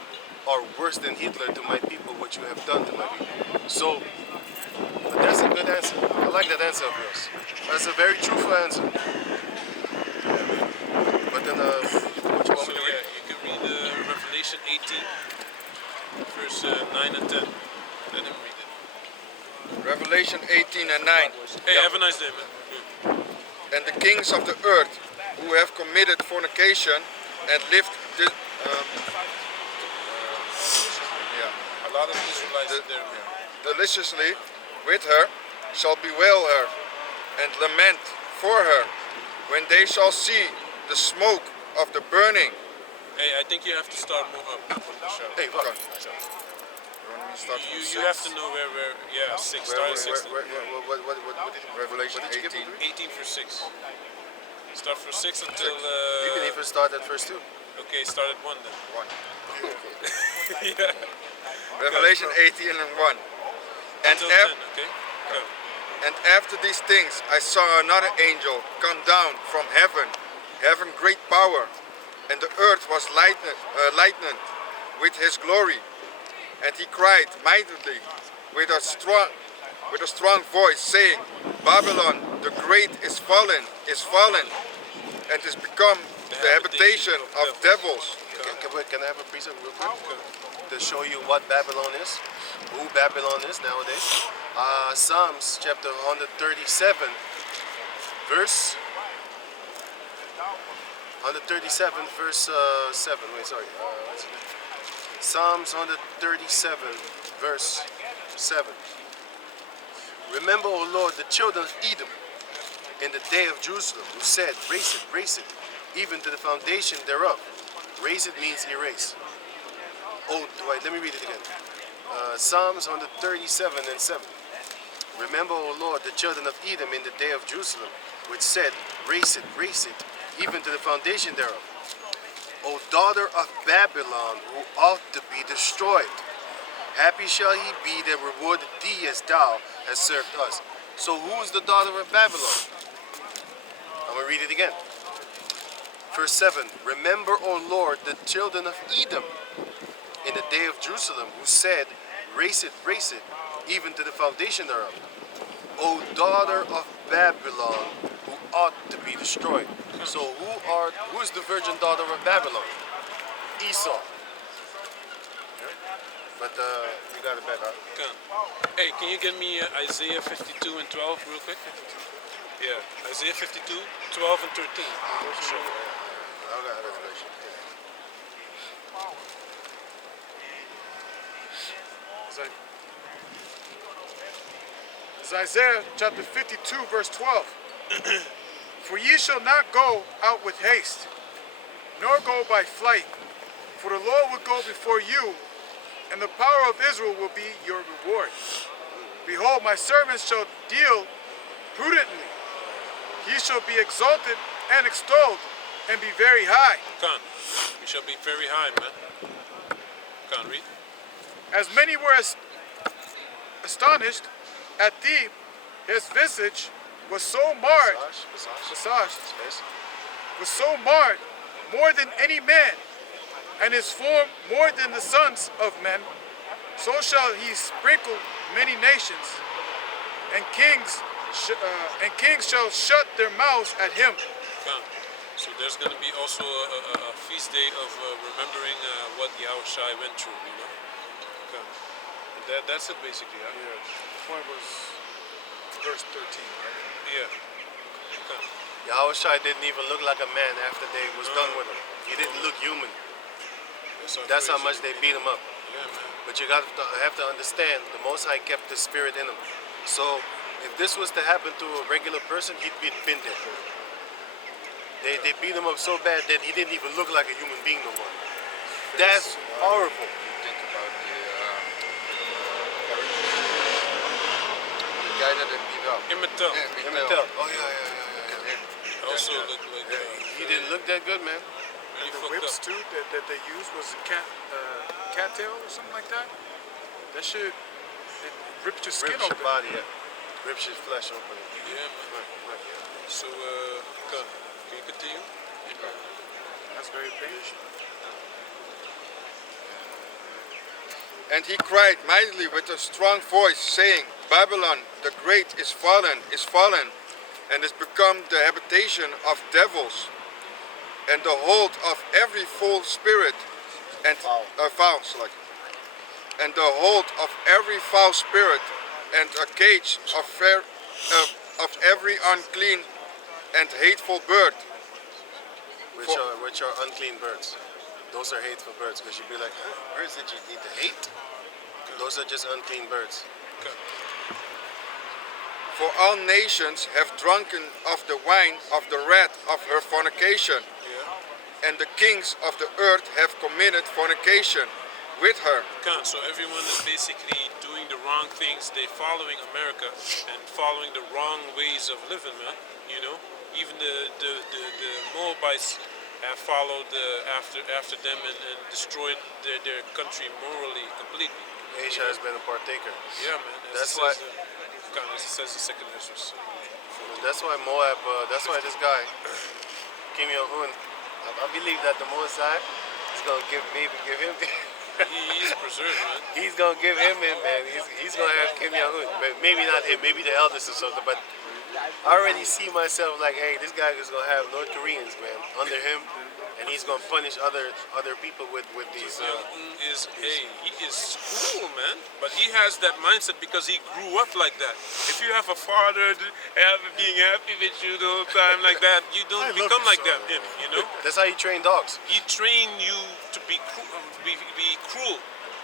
are worse than Hitler to my people, what you have done to my people. So, but that's a good answer. I like that answer of yours. That's a very truthful answer. But then, what you want So me to read? yeah, you can read Revelation 18, verse 9 and 10. Let him read it. Revelation 18 and 9. Hey, have a nice day, man. Yeah. And the kings of the earth who have committed fornication and lived A lot of Israelites in there, man. deliciously with her shall bewail her and lament for her when they shall see the smoke of the burning. Hey, I think you have to start more up from the show. Hey, what? You have to know where, yeah, 6, start at 6. What Revelation did you give 18. me? 18 for 6. Start for 6 until, You can even start at verse 2. okay, start at 1 then. 1. Yeah. Revelation 18 and 1. And, Until af- 10, okay? Go. and after these things I saw another angel come down from heaven, having great power, and the earth was lightened with his glory. And he cried mightily with a strong voice, saying, Babylon the great is fallen, and is become the habitation of devils. Can I have a precept real quick to show you what Babylon is, who Babylon is nowadays? Psalms chapter 137, verse 7. Wait, sorry. Psalms 137, verse 7. Remember, O Lord, the children of Edom in the day of Jerusalem, who said, raise it, even to the foundation thereof. Raise it means erase. Oh, wait, let me read it again. Psalms 137 and 7. Remember, O Lord, the children of Edom in the day of Jerusalem, which said, raise it, even to the foundation thereof. O daughter of Babylon, who ought to be destroyed. Happy shall he be that rewarded thee as thou hast served us. So who is the daughter of Babylon? I'm going to read it again. Verse 7. Remember, O Lord, the children of Edom in the day of Jerusalem, who said, raise it, even to the foundation thereof. O daughter of Babylon, who ought to be destroyed. So who is the virgin daughter of Babylon? Esau. But you got it back, huh? Hey, can you give me Isaiah 52 and 12 real quick? Yeah, Isaiah 52, 12 and 13. Sure. It's Isaiah chapter 52, verse 12. For ye shall not go out with haste, nor go by flight. For the Lord will go before you, and the power of Israel will be your reward. Behold, my servants shall deal prudently. He shall be exalted and extolled, and be very high. Khan, we shall be very high, man. Khan, read. As many were astonished at thee, his visage was so marred, visage, was so marred more than any man, and his form more than the sons of men. So shall he sprinkle many nations, and kings shall shut their mouths at him. Khan. So there's going to be also a feast day of remembering what Yahweh Shai went through, you know. Khan. That's it basically. Huh? Yeah, the point was verse 13, right? Yeah. Khan. Yahweh Shai didn't even look like a man after they was done with him. He didn't look human. That's how much they beat him up. Yeah, man. But you have to understand, the Most High kept the spirit in him. So if this was to happen to a regular person, he'd been dead. They beat him up so bad that he didn't even look like a human being no more. That's horrible. Think about the guy that they beat up. Immatel. Immatel. Oh yeah. Also looked like He didn't look that good, man. really The fucked whips up. too that they used was a cattail or something like that. That shit, it ripped your skin Rips your open. body, rips your flesh open. Yeah, man. So, Khan, can you continue? That's very painful. And he cried mightily with a strong voice, saying, Babylon the great is fallen, and is become the habitation of devils, and the hold of every foul spirit, and and the hold of every foul spirit, and a cage of every unclean and hateful bird. Which are unclean birds. Those are hateful birds, because you'd be like, birds that you need to hate? Those are just unclean birds. For all nations have drunken of the wine of the wrath of her fornication, and the kings of the earth have committed fornication with her. Khan, so everyone is basically doing the wrong things. They're following America and following the wrong ways of living, man. You know, even the Moabites have followed after them and destroyed their country morally completely. Asia has been a partaker. Yeah, man. That's why. Khan, as it says in Second Ezra. That's why Moab. That's why this guy, Kim Jong-un, I believe that the Mosai is gonna give him. He's preserved, man. He's gonna give him in, man. He's gonna have Kim Jong-un. Maybe not him. Maybe the eldest or something. But I already see myself like, hey, this guy is gonna have North Koreans, man, under him, and he's gonna punish other people with these. He is cool, man. But he has that mindset because he grew up like that. If you have a father being happy with you the whole time like that, you don't become like that, him. You know. That's how you train dogs. He trained you to be cruel.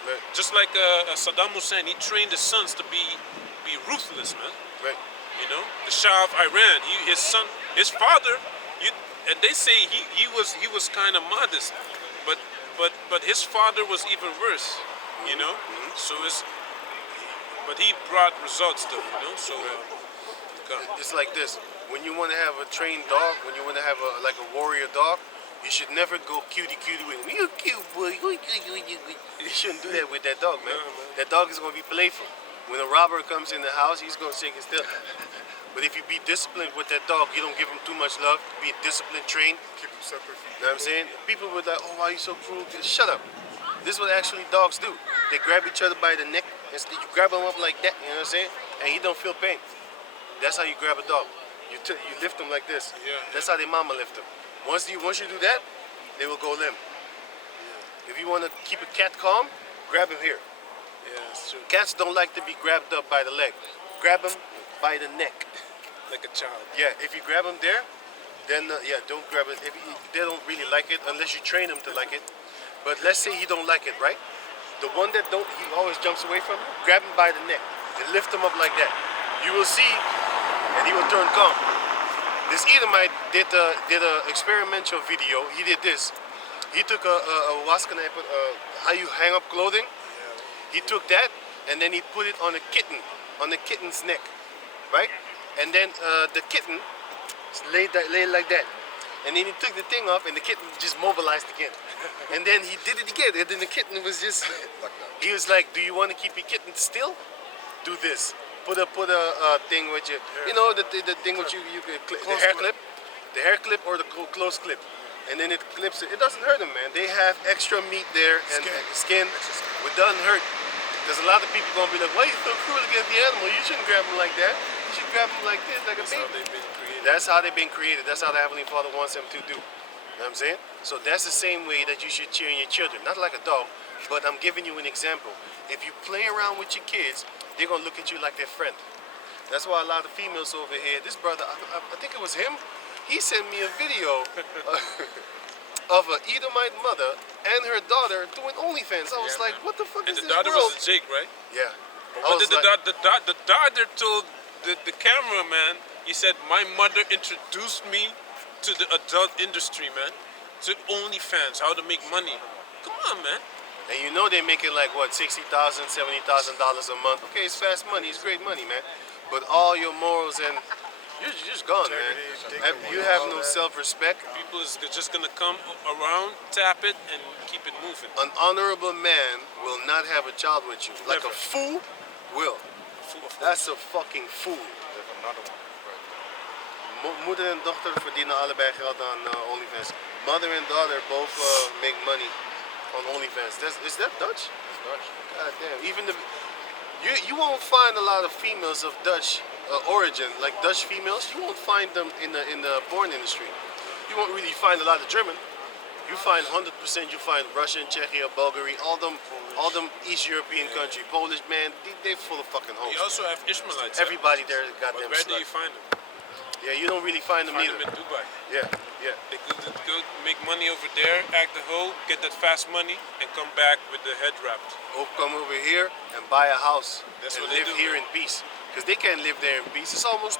Right. Just like Saddam Hussein, he trained his sons to be ruthless, man. Right. You know, the Shah of Iran, his father, and they say he was kind of modest, but his father was even worse. You know, so but he brought results though. You know, so It's like this. When you want to have a trained dog, when you want to have a warrior dog, you should never go cutie with him. You cute boy. You shouldn't do that with that dog, man. That dog is gonna be playful. When a robber comes in the house, he's gonna shake his tail. But if you be disciplined with that dog, you don't give him too much love. Be disciplined, trained. Keep them separate from You know what I'm saying? People were like, oh, why are you so cruel? Shut up. This is what actually dogs do. They grab each other by the neck, and you grab them up like that, you know what I'm saying? And he don't feel pain. That's how you grab a dog. You lift them like this. Yeah. That's how their mama lift them. Once you do that, they will go limp. If you want to keep a cat calm, grab him here. yeah, it's true. Cats don't like to be grabbed up by the leg. Grab him by the neck. like a child. Yeah, if you grab them there, then yeah, don't grab it. If they don't really like it, unless you train them to like it. But let's say he don't like it, right? The one that don't, he always jumps away from it. Grab him by the neck and lift him up like that. You will see, and he will turn calm. This Edomite did a experimental video. He did this. He took how you hang up clothing. He took that and then he put it on the kitten's neck, right? And then the kitten lay like that. And then he took the thing off and the kitten just mobilized again. And then he did it again. And then the kitten was just, he was like, do you want to keep your kitten still? Do this. Put a thing with you know, the thing which you can clip, the hair clip. The hair clip or the close clip. And then it clips it. It doesn't hurt them, man. They have extra meat there and skin. It doesn't hurt. There's a lot of people gonna be like, why are you so cruel against the animal? You shouldn't grab them like that. You should grab them like this, like a baby. That's how they've been created. That's how the Heavenly Father wants them to do. You know what I'm saying? So that's the same way that you should cheer your children. Not like a dog, but I'm giving you an example. If you play around with your kids, they're gonna look at you like their friend. That's why a lot of females over here, this brother, I think it was him, he sent me a video of an Edomite mother and her daughter doing OnlyFans. I was like, what the fuck is this world? And the daughter was a Jake, right? Yeah. But the daughter told the cameraman, he said, my mother introduced me to the adult industry, man. To OnlyFans, how to make money. Come on, man. And you know they make it like, what, $60,000, $70,000 a month. Okay, it's fast money, it's great money, man. But all your morals and, you're just gone, man. You have no self-respect. People is just gonna come around, tap it, and keep it moving. An honorable man will not have a child with you. Like a fool will. That's a fucking fool. Moeder en dochter verdienen allebei geld aan OnlyFans. Mother and daughter both make money on OnlyFans. Is that Dutch? It's Dutch. God damn. Even you won't find a lot of females of Dutch origin, like Dutch females. You won't find them in the porn industry. You won't really find a lot of German. You find 100%. You find Russian, Czechia, Bulgaria, all them East European country. Polish, man, they're full of fucking hoes. You also have Ishmaelites. Everybody there is goddamn. But where do you find them? Yeah, you don't really find them Find either. them in Dubai. Yeah. They go make money over there, act the hoe, get that fast money, and come back with the head wrapped. Or come over here and buy a house That's and what they live do, here man. in peace. Because they can't live there in peace. It's always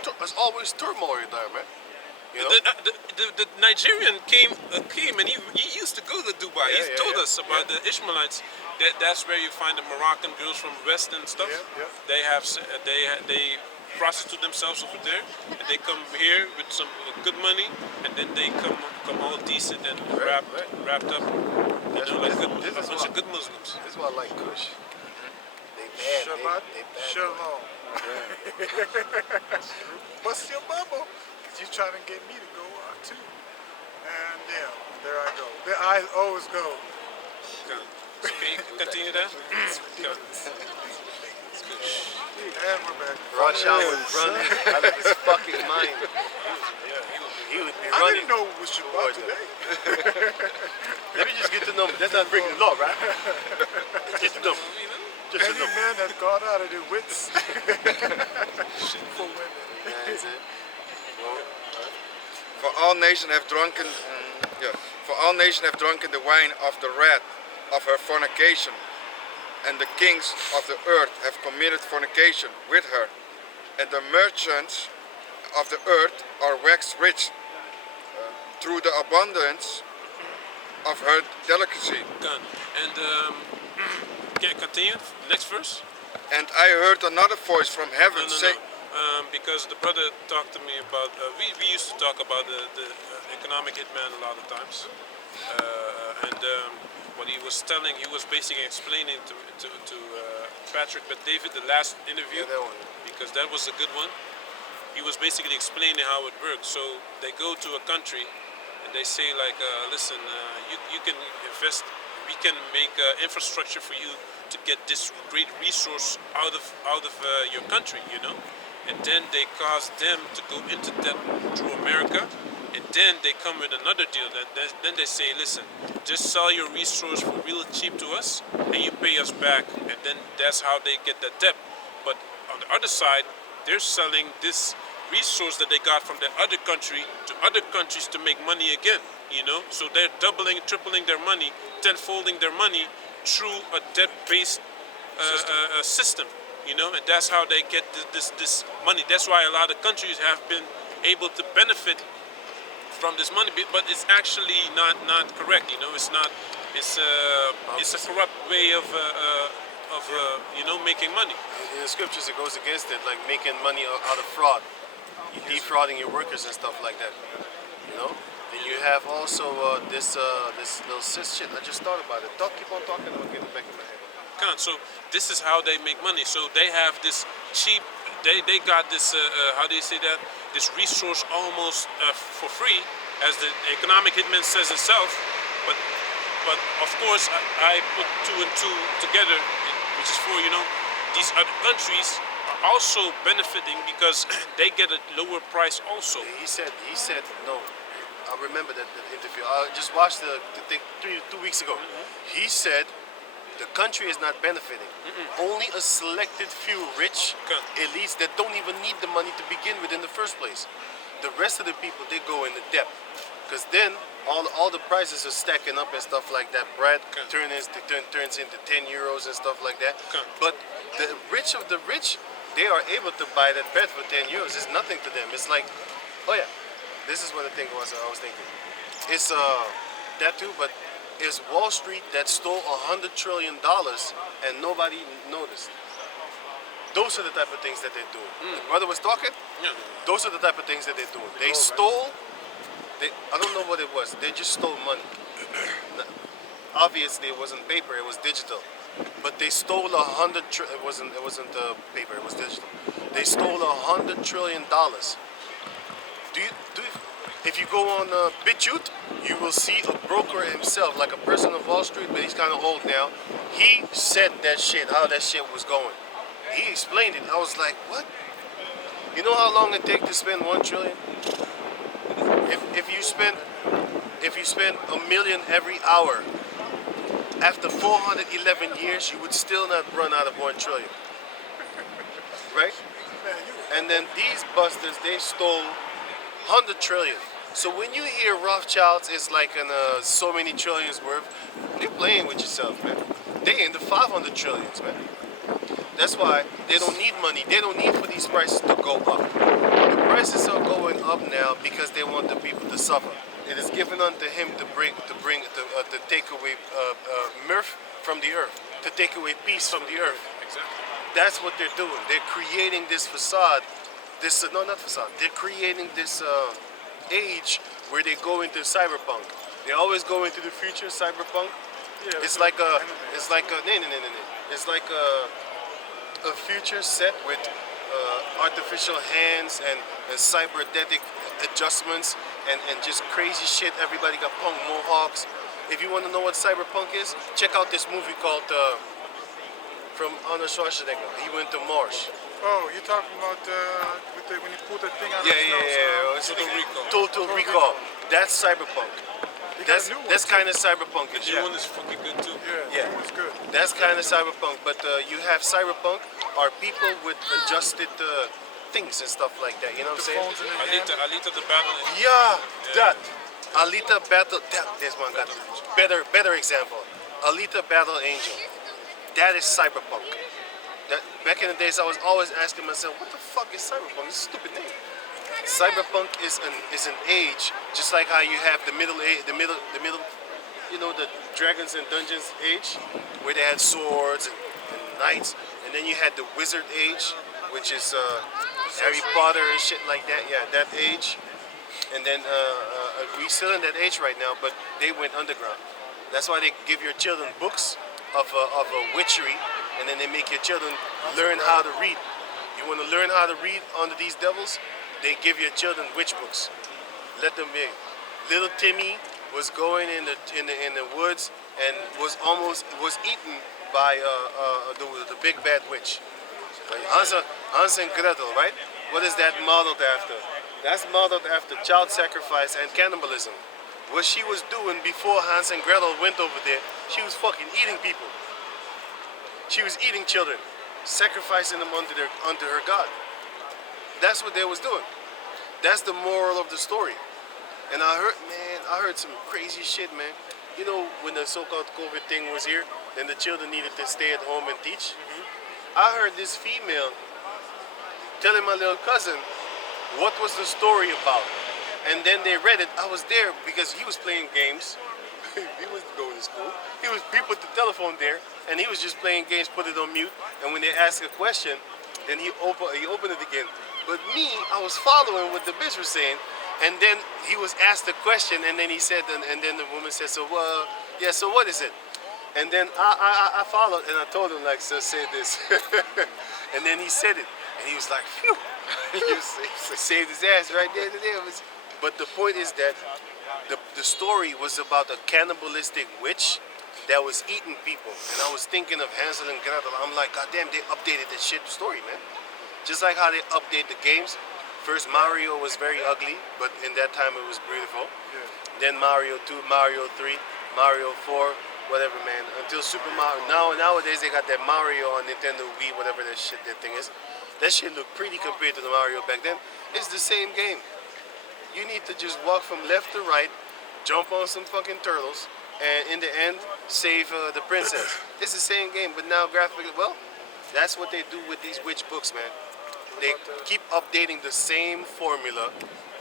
turmoil there, man. You know? The Nigerian came and he used to go to Dubai. Yeah, He told us about the Ishmaelites. That's where you find the Moroccan girls from West and stuff. They prostitute themselves over there, and they come here with some good money, and then they come all decent and wrapped up. You know, like a bunch of good Muslims. This is why I like Kush. They bad. Shabbat They bad. Shalom. Bust your bubble. Because you're trying to get me to go out too. And yeah, there I go. There I always go. So can you continue that? And we're back. Rashawn would run out of his fucking mind. He would be I running. didn't know it was Shabbat today. Let me just get the number. That's not breaking the law, right? Just the number. Just the Any number. man that got out of their wits for women. That's it. For all nations have drunken, for all nations have drunken the wine of the wrath of her fornication, and the kings of the earth have committed fornication with her, and the merchants of the earth are waxed rich through the abundance of her delicacy. Done. And can I continue? Next verse. And I heard another voice from heaven say, Because the brother talked to me about, we used to talk about the economic hitman a lot of times. What he was telling, he was basically explaining to Patrick but David, the last interview, Yeah, that one. because that was a good one. He was basically explaining how it works. So they go to a country and they say like, listen, you can invest, we can make infrastructure for you to get this great resource out of your country, you know? And then they cause them to go into debt through America, and then they come with another deal. Then they say, listen, just sell your resource for real cheap to us, and you pay us back, and then that's how they get that debt. But on the other side, they're selling this resource that they got from the other country to other countries to make money again. You know, so they're doubling, tripling their money, tenfolding their money through a debt-based system. You know, and that's how they get this money. That's why a lot of countries have been able to benefit from this money, but it's actually not correct. You know, it's not. It's a corrupt way of you know, making money. In the scriptures, it goes against it, like making money out of fraud. You defrauding your workers and stuff like that. You know. And you have also this little cis shit. I just thought about it. Keep on talking. I'll get it back in my head. So this is how they make money. So they have this cheap. They got this. How do you say that? This resource almost for free, as the economic hitman says itself. But of course, I put two and two together, which is four. You know, these other countries are also benefiting because they get a lower price also. He said no. I remember that interview. I just watched the thing 2 weeks ago. He said the country is not benefiting. Only a selected few rich elites that don't even need the money to begin with in the first place. The rest of the people, they go into debt. Because then all the prices are stacking up and stuff like that. Bread turns into 10 euros and stuff like that. But the rich of the rich, they are able to buy that bread for 10 euros. It's nothing to them. It's like, oh yeah. This is what the thing was. I was thinking. It's that too, but it's Wall Street that stole $100 trillion and nobody noticed. Those are the type of things that they're doing. The brother was talking. Yeah. Those are the type of things that they're doing. They stole. I don't know what it was. They just stole money. Obviously, it wasn't paper. It was digital. But they stole it wasn't paper. It was digital. They stole $100 trillion. If you go on BitChute, you will see a broker himself, like a person of Wall Street, but he's kind of old now. He said that shit, how that shit was going. He explained it. I was like, what? You know how long it takes to spend $1 trillion? If you spend $1 million every hour, after 411 years, you would still not run out of $1 trillion, right? And then these busters, they stole 100 trillion. So when you hear Rothschilds is like in so many trillions worth, you're playing with yourself, man. They in the 500 trillions, man. That's why they don't need money. They don't need for these prices to go up. The prices are going up now because they want the people to suffer. It is given unto him to take away mirth from the earth, to take away peace from the earth. Exactly. That's what they're doing. They're creating this facade. Not facade. They're creating this age where they go into cyberpunk. They always go into the future, cyberpunk. Yeah, It's like a future set with artificial hands and cybernetic adjustments and just crazy shit. Everybody got punk mohawks. If you want to know what cyberpunk is, check out this movie called from Arnold Schwarzenegger. He went to Mars. Oh, you're talking about when you pull that thing out of Yeah. his nose. It's Total Recall. Total Recall. That's cyberpunk. They got a new one, That's too. kind of cyberpunk. The new one is fucking good too. Yeah, that one's good. That's kind of cyberpunk. But you have cyberpunk are people with adjusted things and stuff like that. You know what I'm saying? Phones in the hand. Alita the Battle. Yeah, that. Alita Battle. This one got better example. Alita Battle Angel. That is cyberpunk. That back in the days, I was always asking myself, what the fuck is cyberpunk? It's a stupid name. Cyberpunk is an age, just like how you have the middle age, the middle, you know, the Dragons and Dungeons age, where they had swords and knights, and then you had the Wizard age, which is Harry Potter and shit like that. Yeah, that age. And then we still in that age right now, but they went underground. That's why they give your children books of a witchery, and then they make your children learn how to read. You want to learn how to read under these devils? They give your children witch books. Let them be. Little Timmy was going in the woods and was eaten by the big bad witch. Right? Hans and Gretel, right? What is that modeled after? That's modeled after child sacrifice and cannibalism. What she was doing before Hans and Gretel went over there, she was fucking eating people. She was eating children, sacrificing them unto her god. That's what they was doing. That's the moral of the story. And I heard some crazy shit, man. You know, when the so-called COVID thing was here, then the children needed to stay at home and teach. I heard this female telling my little cousin what was the story about. And then they read it. I was there because he was playing games. He was going to school. He put the telephone there and he was just playing games, put it on mute. And when they asked a question, then he opened it again. But me, I was following what the bitch was saying. And then he was asked a question, and then he said, and then the woman said, so yeah, so what is it? And then I followed, and I told him, like, so say this. And then he said it, and he was like, phew. He saved his ass right there. But the point is that the story was about a cannibalistic witch that was eating people. And I was thinking of Hansel and Gretel. I'm like, goddamn, they updated that shit story, man. Just like how they update the games. First Mario was very ugly, but in that time it was beautiful. Yeah. Then Mario 2, Mario 3, Mario 4, whatever, man. Until Super Mario. Nowadays they got that Mario on Nintendo Wii, whatever that thing is. That shit looked pretty compared to the Mario back then. It's the same game. You need to just walk from left to right, jump on some fucking turtles, and in the end, save the princess. It's the same game, but now graphically, well, that's what they do with these witch books, man. They keep updating the same formula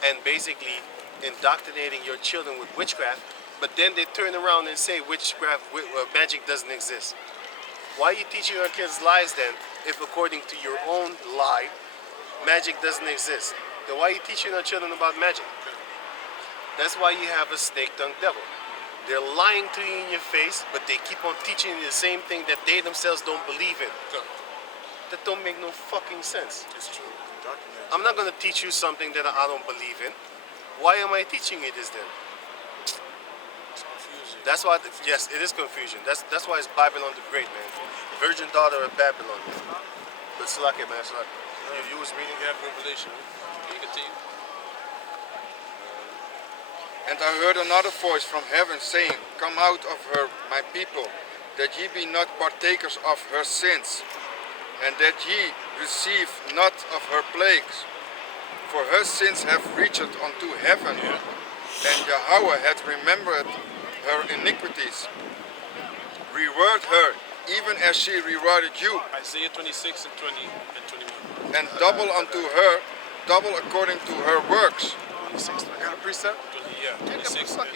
and basically indoctrinating your children with witchcraft, but then they turn around and say witchcraft, magic doesn't exist. Why are you teaching our kids lies then, if according to your own lie, magic doesn't exist? Then why are you teaching our children about magic? That's why you have a snake-tongued devil. They're lying to you in your face, but they keep on teaching you the same thing that they themselves don't believe in. That don't make no fucking sense. It's true. I'm not gonna teach you something that I don't believe in. Why am I teaching you this then? It's confusing. That's why, yes, it is confusion. That's why it's Babylon the Great, man. Virgin daughter of Babylon. But Slack it, man, Slack. You was reading? You have Revelation. Can you continue? And I heard another voice from heaven saying, Come out of her, my people, that ye be not partakers of her sins, and that ye receive not of her plagues. For her sins have reached unto heaven, and Yahweh hath remembered her iniquities. Reward her, even as she rewarded you, Isaiah 26 and 20 and 21. and double unto her, double according to her works. 26, I got a precept, 26 and 20.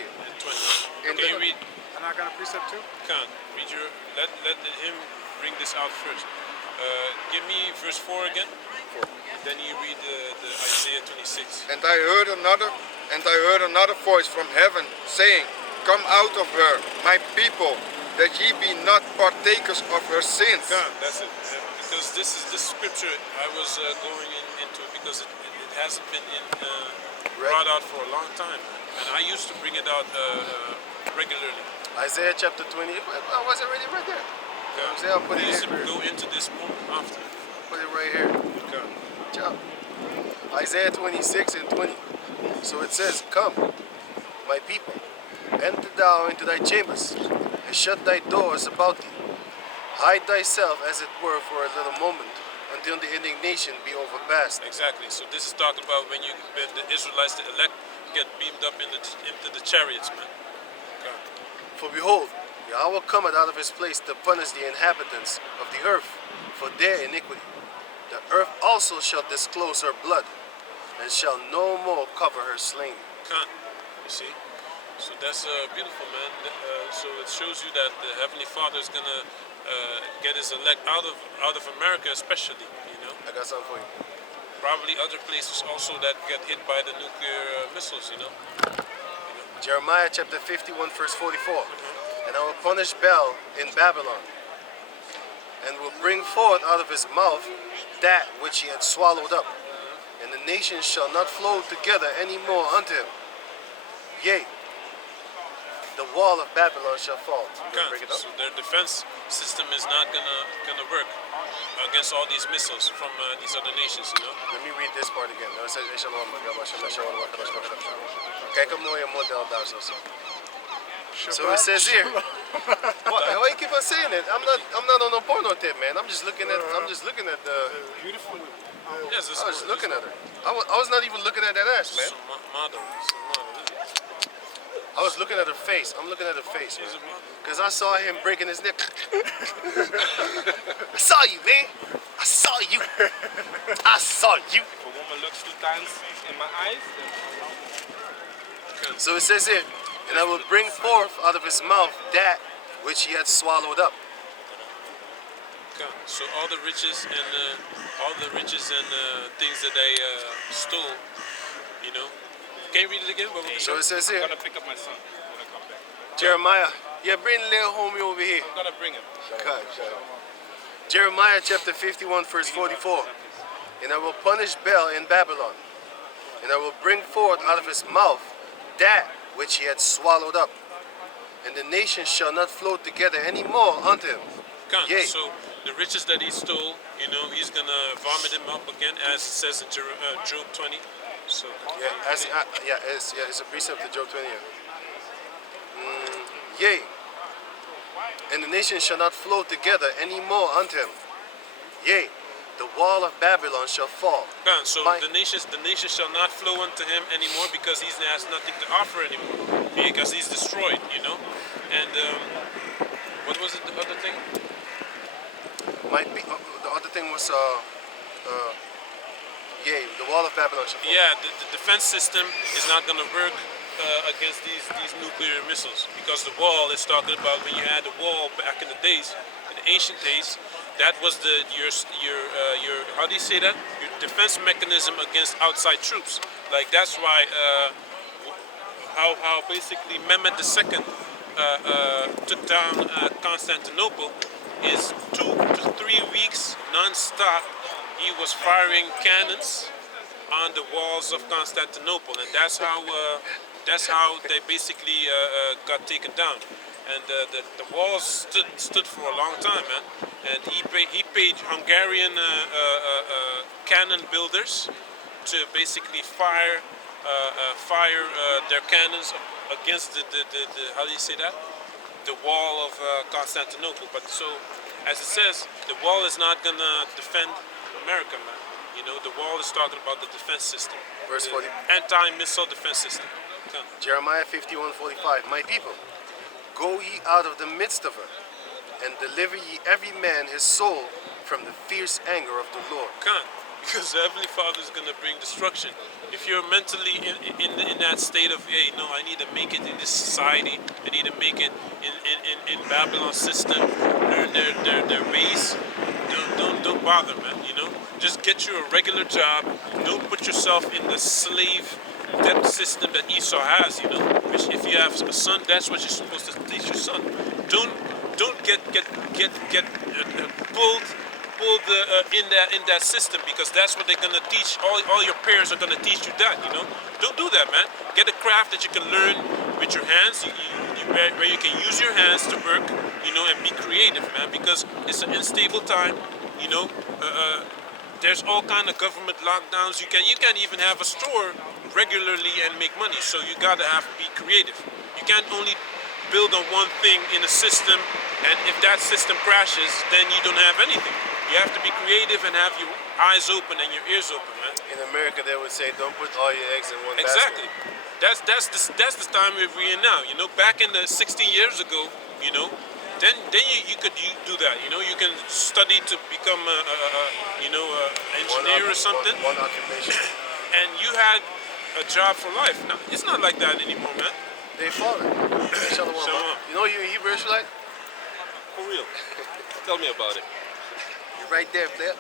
In Can the- you read? and I got a precept too. Khan, read your. Let him bring this out first. Give me verse 4 again. Then you read the Isaiah 26. And I heard another voice from heaven saying, Come out of her, my people, that ye be not partakers of her sins. Khan, that's it. Because this scripture I was going into because it hasn't been brought out for a long time, and I used to bring it out regularly. Isaiah chapter 20. I was already right there. Khan, I'll put it please here. go into this more often. Put it right here. Khan. Job. Isaiah 26 and 20. So it says, Come, my people, enter thou into thy chambers, and shut thy doors about thee. Hide thyself, as it were, for a little moment, until the indignation be overpast. Exactly. So this is talking about when the Israelites, the elect, get beamed up into the chariots, man. Khan. For behold, Yahweh cometh out of his place to punish the inhabitants of the earth for their iniquity. The earth also shall disclose her blood, and shall no more cover her slain. Khan. You see? So that's beautiful, man. So it shows you that the Heavenly Father is gonna get His elect out of America, especially. You know, I got something for you. probably other places also that get hit by the nuclear missiles. You know. Jeremiah chapter 51 verse 44. And I will punish Bel in Babylon, and will bring forth out of his mouth that which he had swallowed up, and the nations shall not flow together any more unto him. Yea, the wall of Babylon shall fall. Khan. Break it up. So their defense system is not gonna work against all these missiles from these other nations. You know. Let me read this part again. No, it says, Kijk hem mooi en model daar zo. So it says here, Why you keep on saying it? I'm not on a porno tip, man. I'm just looking at the. Beautiful. Yes, I was just looking at her. I was not even looking at that ass, man. Model. I was looking at her face. I'm looking at her face, She's a man. model. Because I saw him breaking his neck. I saw you, man. I saw you. I saw you. If a woman looks 2 times in my eyes, then So it says here, and I will bring forth out of his mouth that which he had swallowed up. Okay. So all the riches and things that they stole, you know. Can you read it again? What was So it says here, I'm gonna pick up my son when I come back. Jeremiah, yeah, bring little homie over here. I'm gonna bring him. God, shut up. Jeremiah chapter 51, verse 44. And I will punish Bel in Babylon, and I will bring forth out of his mouth that which he had swallowed up, and the nations shall not flow together any more unto him. Khan. Yea. So the riches that he stole, you know, he's gonna vomit them up again, as it says in Job 20. So It's a precept of Job 20. Yea, and the nations shall not flow together any more unto him. Yea, the wall of Babylon shall fall. Khan. So My- the nations shall not flow unto him anymore, because he has nothing to offer anymore, because he's destroyed, you know. And what was it? The other thing? The other thing was yea, the wall of Babylon shall fall. Yeah, the defense system is not going to work against these nuclear missiles, because the wall is talking about when you had the wall back in the days, in the ancient days. That was your how do you say that? Your defense mechanism against outside troops. Like that's why how basically Mehmed II took down Constantinople is 2 to 3 weeks non-stop. He was firing cannons on the walls of Constantinople, and that's how they basically got taken down. And the walls stood for a long time, man. And he paid Hungarian cannon builders to basically fire their cannons against the how do you say that? The wall of Constantinople. But so, as it says, the wall is not gonna defend America, man. You know, the wall is talking about the defense system, Verse 40. anti-missile defense system. Okay. Jeremiah 51:45. My people, go ye out of the midst of her, and deliver ye every man his soul from the fierce anger of the Lord. Can't, because the Heavenly Father is going to bring destruction. If you're mentally in that state of, hey, no, I need to make it in this society, I need to make it in Babylon system, learn their ways, don't bother, man, you know? Just get you a regular job, don't put yourself in the slave debt system that Esau has, you know? Which if you have a son, that's what you're supposed to teach your son. Don't get pulled in that system, because that's what they're gonna teach. All your parents are gonna teach you that, you know. Don't do that, man. Get a craft that you can learn with your hands, where you can use your hands to work, you know, and be creative, man. Because it's an unstable time, you know. There's all kind of government lockdowns. You can't even have a store regularly and make money. So you gotta have to be creative. You can't only build on one thing in a system, and if that system crashes, then you don't have anything. You have to be creative and have your eyes open and your ears open, man. In America, they would say, don't put all your eggs in one Exactly. basket. That's the time we're in now. You know, back in the 16 years ago, you know, then you could do that. You know, you can study to become engineer or something, One occupation. and you had a job for life. Now it's not like that anymore, man. They fallen. Shalom. Shalom. You know you're a Hebrew Israelite? For real. Tell me about it. You're right there, player.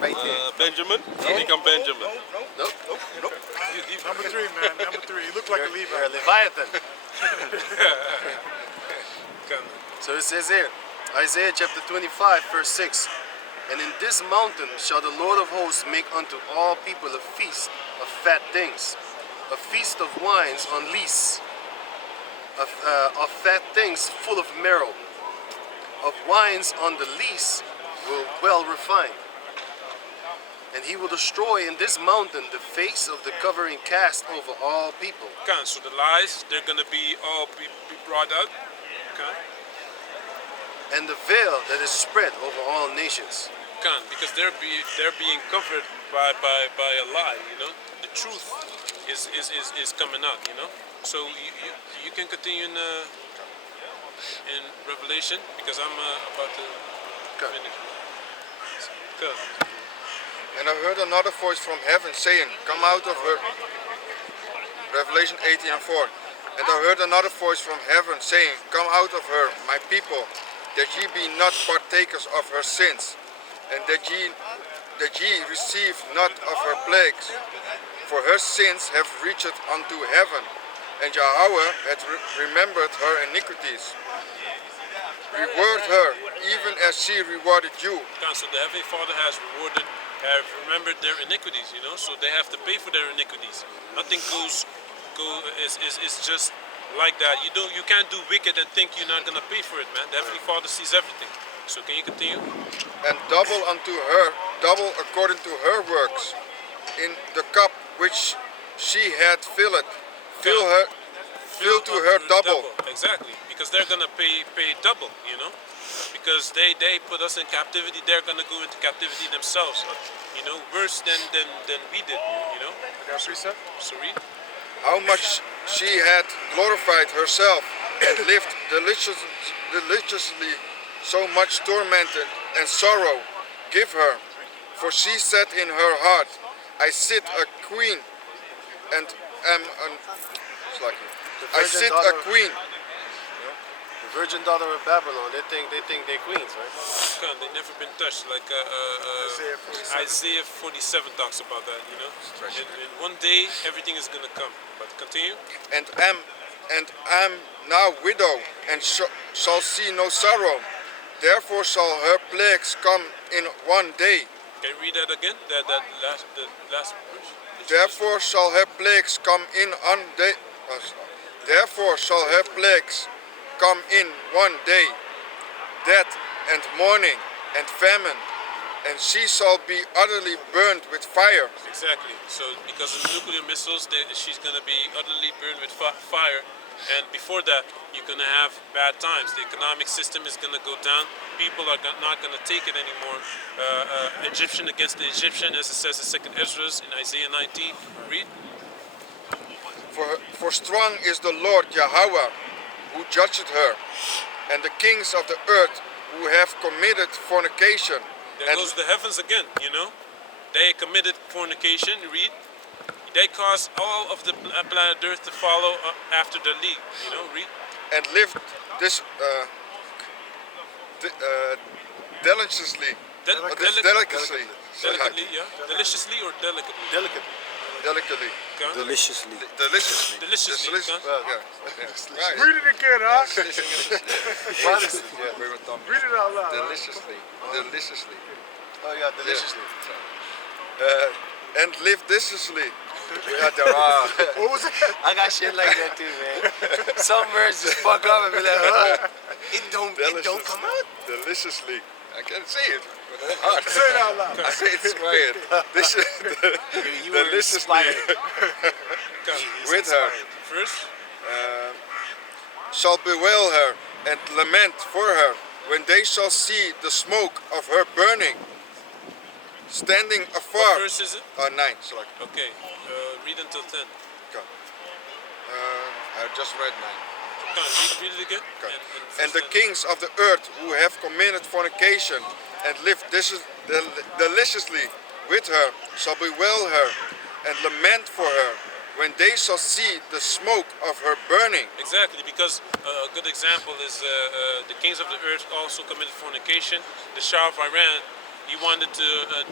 Right there. Benjamin? I think I'm Benjamin. Nope. Number 3, man. Number 3. You look like a You're Levite. a Leviathan. Come. So it says here, Isaiah chapter 25, verse 6. And in this mountain shall the Lord of hosts make unto all people a feast of fat things, a feast of wines on lees, of fat things full of marrow, of wines on the lees well refined. And he will destroy in this mountain the face of the covering cast over all people. Okay, so the lies, they're gonna be all be brought out. Okay. and the veil that is spread over all nations. Can't, because they're being covered by a lie. You know, the truth is coming out. You know, so you can continue in Revelation, because I'm about to finish. Good. And I heard another voice from heaven saying, come out of her. Revelation 18:4. And I heard another voice from heaven saying, come out of her, my people, that ye be not partakers of her sins, and that ye receive not of her plagues. For her sins have reached unto heaven, and Yahweh hath remembered her iniquities. Reward her, even as she rewarded you. So the Heavenly Father have remembered their iniquities, you know, so they have to pay for their iniquities. Nothing is just like that. You can't do wicked and think you're not gonna pay for it, man. The Heavenly Father sees everything. So can you continue? And double unto her, double according to her works, in the cup which she had filled, fill to her double. Exactly, because they're gonna pay double, you know, because they put us in captivity. They're gonna go into captivity themselves, you know, worse than we did, you know. So read. How much she had glorified herself and lived deliciously, so much tormented and sorrow give her. For she said in her heart, I sit a queen and am an... I sit a queen. The virgin daughter of Babylon, they think they're queens, right? They've never been touched. Like Isaiah 47 talks about that, you know. In one day, everything is gonna come. But continue. And am now widow, and shall see no sorrow. Therefore shall her plagues come in one day. Can you read that again? The last verse. Therefore shall her plagues come in one day. Therefore shall her plagues come in one day, death and mourning and famine, and she shall be utterly burned with fire. Exactly. So because of nuclear missiles, she's going to be utterly burned with fire. And before that, you're going to have bad times. The economic system is going to go down. People are not going to take it anymore. Egyptian against the Egyptian, as it says in 2nd Ezra in Isaiah 19. Read. For strong is the Lord Yahweh, who judgeth her, and the kings of the earth who have committed fornication. There goes the heavens again, you know. They committed fornication, read. They caused all of the planet Earth to follow after their lead, you know, read. And lived this deliciously. Delicately, yeah. Deliciously or delicately? Delicately. Deliciously. Deliciously. Right. Read it again, huh? Read it out loud. Deliciously. Oh yeah, deliciously. And live deliciously. Yeah, there are. What was it? I got shit like that too, man. Some words just fuck up and be like, huh? It don't come out. Deliciously. I can't say it. But it's hard. Say it out loud. I say it's quiet. You were Deliciously. With her. First. Shall bewail her and lament for her when they shall see the smoke of her burning. Standing afar. What verse is it? 9, sorry. Okay, read until 10. Okay. I just read 9. Read it again. Okay. And And the kings of the earth who have committed fornication and lived deliciously with her shall bewail her and lament for her when they shall see the smoke of her burning. Exactly, because a good example is the kings of the earth also committed fornication. The Shah of Iran, he wanted to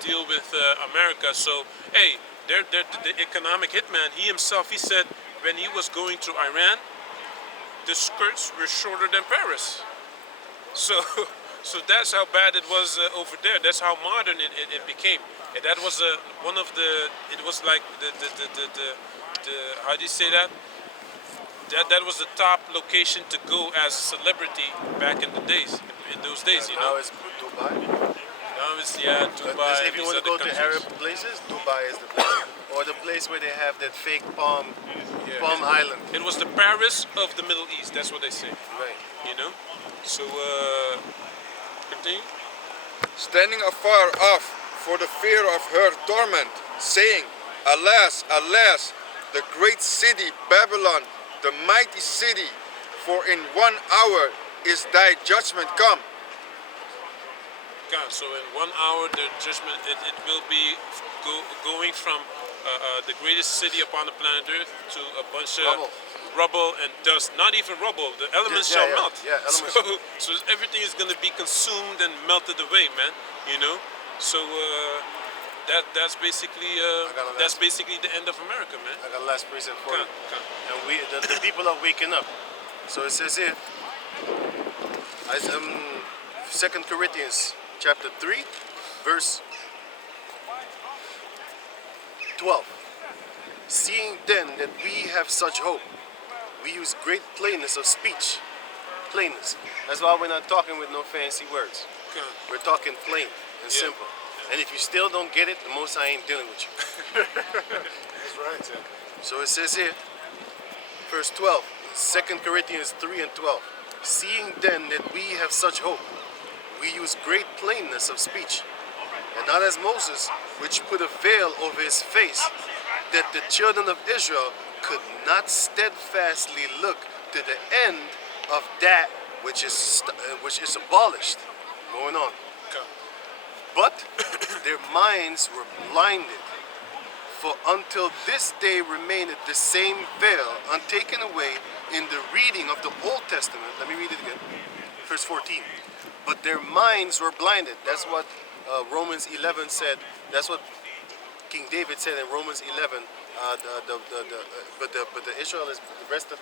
deal with America. So, hey, the economic hitman, he himself, he said when he was going to Iran, the skirts were shorter than Paris. So that's how bad it was over there. That's how modern it became. And that was one of the. It was like the how do you say that? That was the top location to go as a celebrity back in the days. In those days, you know. Now it's Dubai. Now it's Dubai. If you these want to other go to countries. Arab places, Dubai is the place. Or the place where they have that fake Palm Island. It was the Paris of the Middle East. That's what they say. Right. You know. So continue. Standing afar off for the fear of her torment, saying, Alas, alas, the great city Babylon, the mighty city, for in 1 hour is thy judgment come. God, so in 1 hour the judgment it will be going from the greatest city upon the planet Earth to a bunch of rubble and dust. Not even rubble. The elements shall melt. Yeah, elements. So everything is going to be consumed and melted away, man. You know. So that's basically the end of America, man. I got a last precept for you. Come. And the people are waking up. So it says here, 2 Corinthians chapter 3, verse 12. Seeing then that we have such hope, we use great plainness of speech. Plainness. That's why we're not talking with no fancy words. Come. We're talking plain and Yeah. simple. And if you still don't get it, the Most High ain't dealing with you. That's right. So it says here, verse 12, 2 Corinthians 3 and 12. Seeing then that we have such hope, we use great plainness of speech, and not as Moses, which put a veil over his face, that the children of Israel could not steadfastly look to the end of that which is abolished. Going on. Come. But their minds were blinded. For until this day remaineth the same veil untaken away in the reading of the Old Testament. Let me read it again. Verse 14. But their minds were blinded. That's what Romans 11 said. That's what King David said in Romans 11. But the Israel is the rest of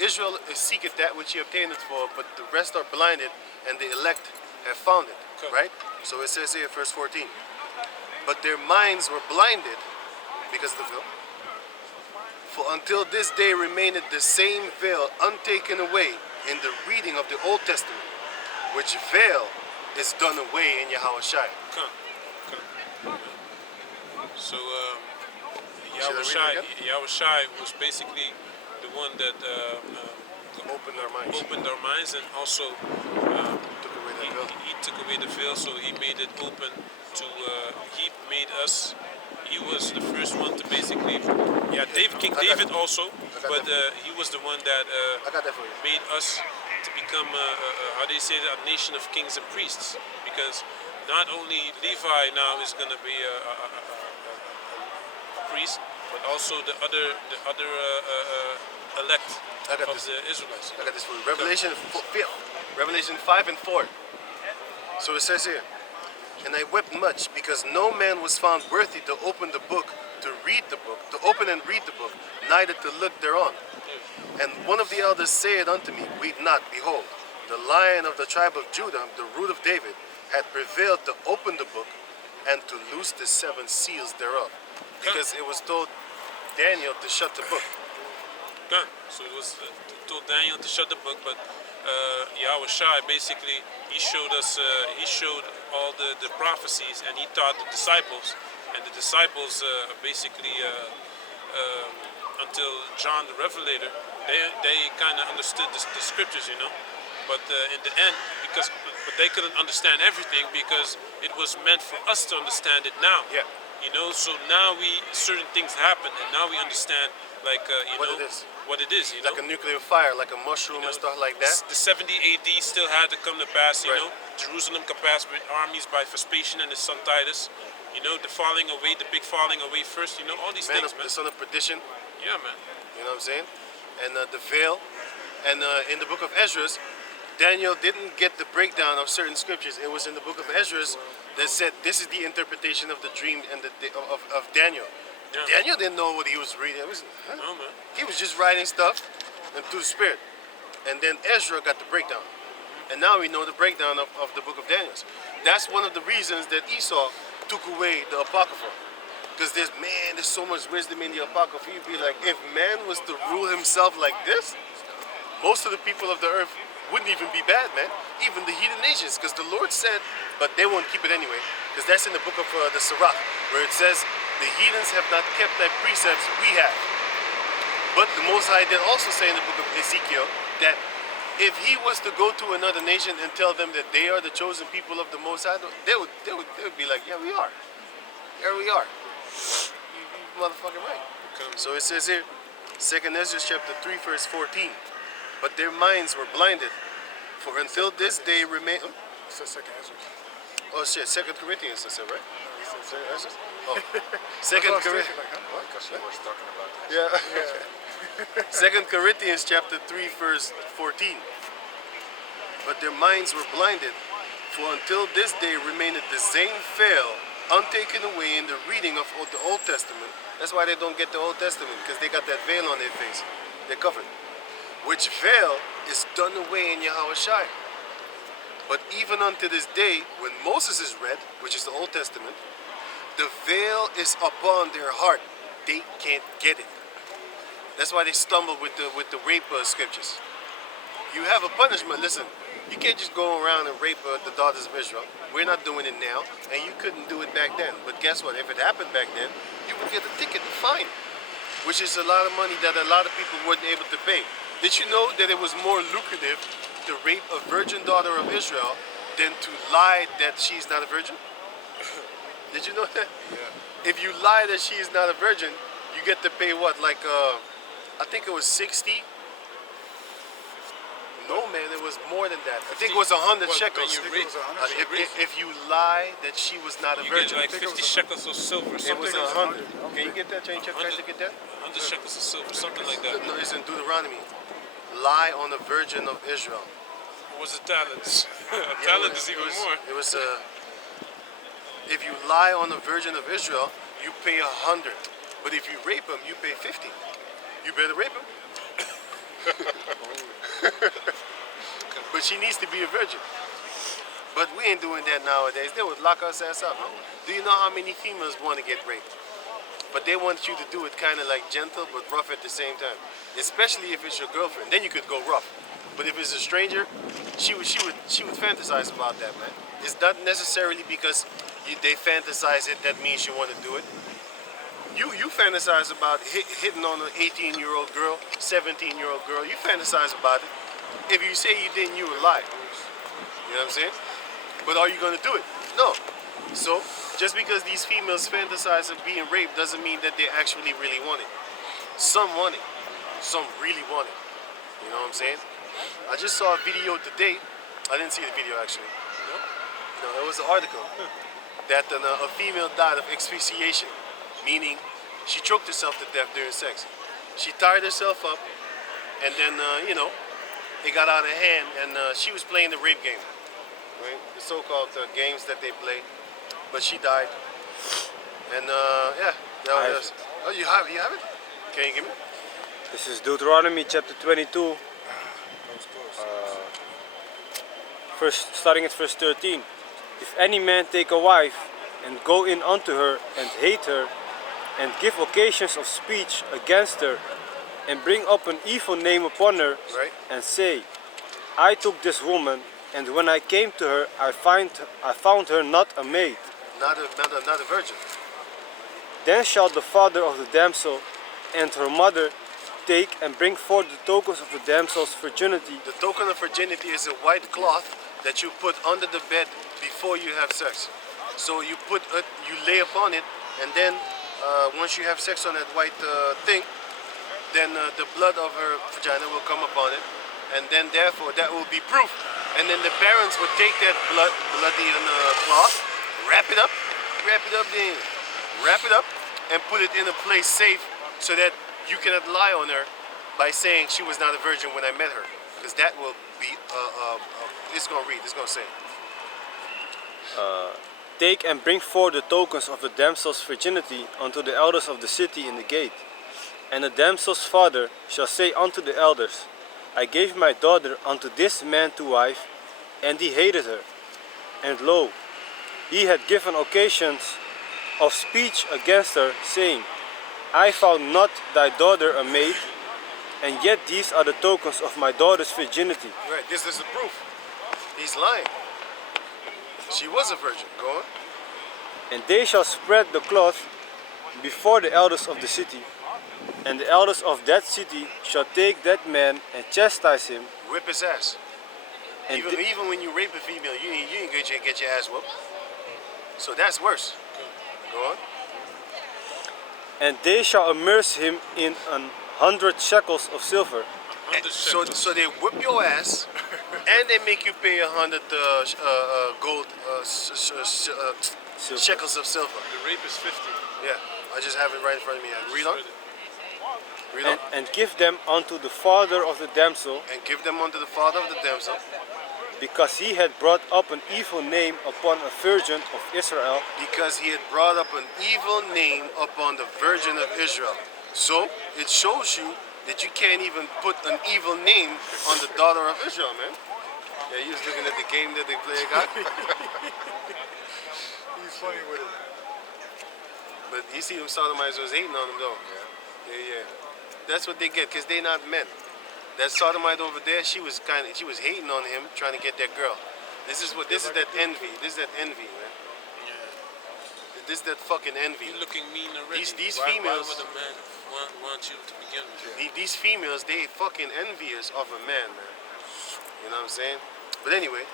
Israel seeketh that which he obtained it for, but the rest are blinded, and the elect have found it. Okay. Right? So it says here, verse 14. But their minds were blinded because of the veil. For until this day remaineth the same veil untaken away in the reading of the Old Testament, which veil is done away in Yahweh Shai. Come. So Shall I read it Yahweh Shai was basically the one that Open our minds. opened our minds, and also Took away that veil. he took away the veil, so he made it open to he made us. He was the first one to basically, King I got David it. also, got but that. he was the one that I got that for you. made us to become how do you say that, a nation of kings and priests, because not only Levi now is going to be a priest, but also the other elect I got of this. the Israelites. I got this for you. Revelation 5 and 4. So it says here, and I wept much because no man was found worthy to open the book, to read the book, to open and read the book, neither to look thereon. And one of the elders said unto me, Weep not, behold, the Lion of the tribe of Judah, the root of David, had prevailed to open the book and to loose the 7 seals thereof. Because it was told Daniel to shut the book. Done. So it was told Daniel to shut the book, but Yahweh Shai basically he showed us he showed all the prophecies, and he taught the disciples, and the disciples basically until John the Revelator, they kind of understood the scriptures, you know, but in the end, but they couldn't understand everything because it was meant for us to understand it now. Yeah. You know, so now certain things happen, and now we understand, like What it is. what it is. You know, Like a nuclear fire, like a mushroom and stuff like that. the 70 AD still had to come to pass. You Right. know, Jerusalem could pass with armies by Vespasian and his son Titus. You know, the falling away, the big falling away first. You know, all these Man things, of, man. the son of perdition, Yeah, man. you know what I'm saying? And the veil. And in the book of Esdras, Daniel didn't get the breakdown of certain scriptures. It was in the book of Esdras that said this is the interpretation of the dream and of Daniel. Yeah. Daniel didn't know what he was reading. It was, No, man. he was just writing stuff and through the spirit. And then Ezra got the breakdown. And now we know the breakdown of the book of Daniel. That's one of the reasons that Esau took away the Apocrypha. Because there's so much wisdom in the Apocrypha. You'd be like, if man was to rule himself like this, most of the people of the earth wouldn't even be bad, man. Even the heathen nations. Because the Lord said, but they won't keep it anyway. Because that's in the book of the Sirach, where it says, the heathens have not kept thy precepts, we have. But the Most High did also say in the book of Ezekiel that If he was to go to another nation and tell them that they are the chosen people of the Most High, they would be like, yeah, we are. Here we are. You motherfucking right. So it says here, 2nd Ezra chapter 3, verse 14. But their minds were blinded, for until this day remain. It's the second Ezra. Oh shit, 2nd Corinthians, I said, right? Second Ezra? Oh. That's 2nd what I was Corinthians. thinking, like, huh? Because he was talking about that. Yeah. 2nd Corinthians chapter 3, verse 14. But their minds were blinded, for until this day remaineth the same veil untaken away in the reading of the Old Testament. That's why they don't get the Old Testament, because they got that veil on their face. They're covered. Which veil is done away in Yahweh Shai. But even unto this day, when Moses is read, which is the Old Testament, the veil is upon their heart. They can't get it. That's why they stumble with the rape scriptures. You have a punishment. Listen, you can't just go around and rape the daughters of Israel. We're not doing it now, and you couldn't do it back then. But guess what? If it happened back then, you would get a ticket and fine, which is a lot of money that a lot of people weren't able to pay. Did you know that it was more lucrative to rape a virgin daughter of Israel than to lie that she's not a virgin? Did you know that? Yeah. If you lie that she is not a virgin, you get to pay what? Like, I think it was 60. No, man, it was more than that. I think it was 100 shekels. When you rape, If you lie that she was not a you virgin, get like 50 shekels of silver, it something was like 100. that. Can you get that? Can you try to get that? 100 shekels of silver, something like that. No, it's in Deuteronomy. Lie on a virgin of Israel. What was the talents? A Yeah, talent is even more. It was if you lie on a virgin of Israel, you pay 100. But if you rape him, you pay 50. You better rape him. But she needs to be a virgin. But we ain't doing that nowadays. They would lock us ass up. Do you know how many females want to get raped? But they want you to do it kind of like gentle but rough at the same time. Especially if it's your girlfriend, then you could go rough. But if it's a stranger, she would fantasize about that, man. It's not necessarily because they fantasize it that means you want to do it. You fantasize about hitting on an 18-year-old girl, 17-year-old girl. You fantasize about it. If you say you didn't, you would lie. You know what I'm saying? But are you going to do it? No. So, just because these females fantasize of being raped doesn't mean that they actually really want it. Some want it. Some really want it. You know what I'm saying? I just saw a video today. I didn't see the video actually. No, it was an article that a female died of asphyxiation, meaning she choked herself to death during sex. She tied herself up, and then it got out of hand, and she was playing the rape game, right? The so-called games that they play, but she died. And yeah, that was. Oh, you have it? Can you give me? This is Deuteronomy chapter 22, starting at verse 13. If any man take a wife and go in unto her and hate her, and give occasions of speech against her, and bring up an evil name upon her, Right. and say, I took this woman, and when I came to her, I found her not a maid. Not a virgin. Then shall the father of the damsel and her mother take and bring forth the tokens of the damsel's virginity. The token of virginity is a white cloth that you put under the bed before you have sex. So you lay upon it, and then once you have sex on that white thing, then the blood of her vagina will come upon it, and then therefore that will be proof. And then the parents would take that bloody cloth, wrap it up, and put it in a place safe so that you cannot lie on her by saying she was not a virgin when I met her, because that will be it's gonna say. Take and bring forth the tokens of the damsel's virginity unto the elders of the city in the gate. And the damsel's father shall say unto the elders, I gave my daughter unto this man to wife, and he hated her. And lo, he had given occasions of speech against her, saying, I found not thy daughter a maid, and yet these are the tokens of my daughter's virginity. Right, this is the proof. He's lying. She was a virgin. Go on. And they shall spread the cloth before the elders of the city, And the elders of that city shall take that man and chastise him, Whip his ass. and Even when you rape a female, you ain't get your ass whooped. So that's worse. Go on. and they shall immerse him in 100 shekels of silver. 100 So shekels. they whip your ass, and they make you pay 100 gold Silver. shekels of silver. The rape is 50. Yeah, I just have it right in front of me. Read on. Read on. And give them unto the father of the damsel, And give them unto the father of the damsel, because he had brought up an evil name upon a virgin of Israel, because he had brought up an evil name upon the virgin of Israel. So it shows you that you can't even put an evil name on the daughter of Israel, man. Yeah, you was looking at the game that they play, God. He's funny with it. But you see them sodomites was hating on them though. Yeah. That's what they get, because they not men. That sodomite over there, she was hating on him, trying to get that girl. This is that envy. This is that envy, man. This is that fucking envy. You're looking mean already. These why females- would a man want you to begin with? These females, they fucking envious of a man, man. You know what I'm saying? But anyway,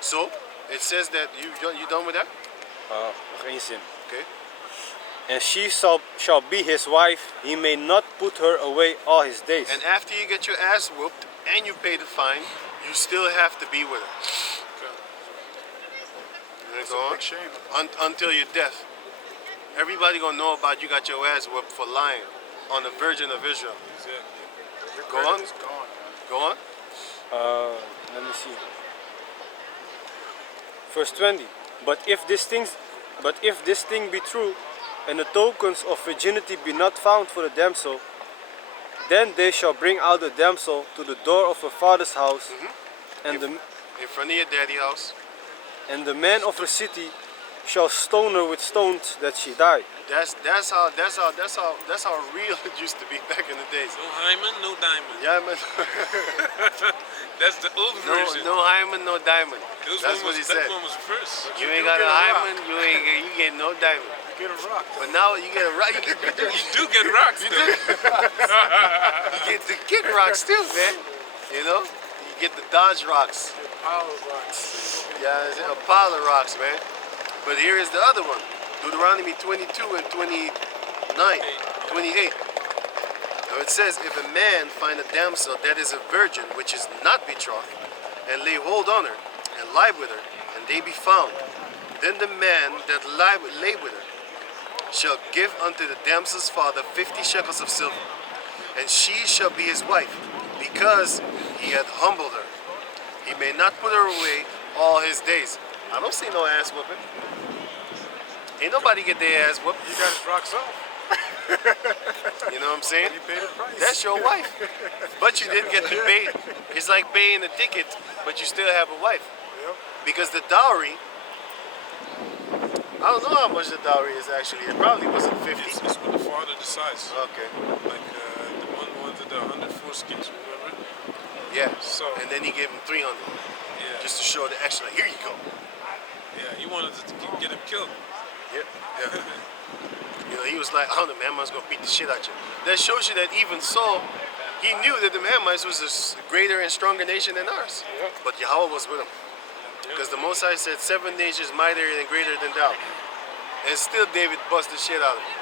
so it says that you done with that? nog één zin. Okay. And she shall be his wife, he may not put her away all his days. And after you get your ass whooped and you pay the fine, you still have to be with her. It's Go a on. big shame. Until your death. Everybody gonna know about you got your ass whooped for lying on the Virgin of Israel. Exactly. Your Go credit on. is gone, man. Go on. Let me see. Verse 20. But if this thing be true, and the tokens of virginity be not found for the damsel, then they shall bring out the damsel to the door of her father's house, and In front of your daddy house. the man of her city shall stone her with stones that she die. That's how real it used to be back in the days. No hymen, no diamond. Yeah, man. That's the old version. No hymen, no diamond. That's what he That said. one was first. You You ain't got get a a hymen, you get no diamond. You get a rock. But now you get a rock. You You do get rocks though. get the kick rocks too, man. You know, you get the Dodge rocks. Power rocks. Yeah, it's a pile of rocks, man. But here is the other one. Deuteronomy 22 and 28. Now it says, if a man find a damsel that is a virgin, which is not betrothed, and lay hold on her, and lie with her, and they be found, then the man that lay with her shall give unto the damsel's father 50 shekels of silver, and she shall be his wife, because he hath humbled her. He may not put her away all his days. I don't see no ass whooping. Ain't nobody get their ass whooped. You got his rocks off. You know what I'm saying? You paid the price. That's your wife. But you didn't get to pay. It's like paying a ticket, but you still have a wife. Yep. Because the dowry, I don't know how much the dowry is actually. It probably wasn't 50. It's what the father decides. Okay. Like the one wanted the 100 skins, remember? Yeah. So- And then he gave him 300 Yeah. just to show the extra. Here you go. Yeah, he wanted to get him killed. Yep. Yeah. You know, he was like, oh, the Hamites gonna beat the shit out you. That shows you that even Saul, he knew that the Hamites was a greater and stronger nation than ours. Yeah. But Yahweh was with him. Because the Most High said, 7 nations mightier and greater than thou. And still David bust the shit out of him.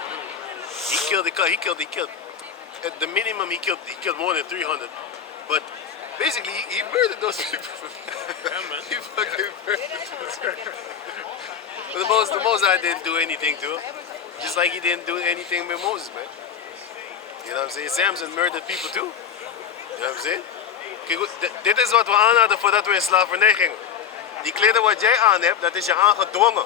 He killed. At the minimum, he killed more than 300. But basically, he murdered those people. Yeah, man. He fucking murdered those people. But the Most High didn't do anything to him. Just like he didn't do anything with Moses, man. You know what I'm saying? Samson murdered people too. You know what I'm saying? Kijk, dit is wat we aan hadden voordat we in slavernij gingen. Die kleren wat jij aan hebt, dat is je aangedwongen.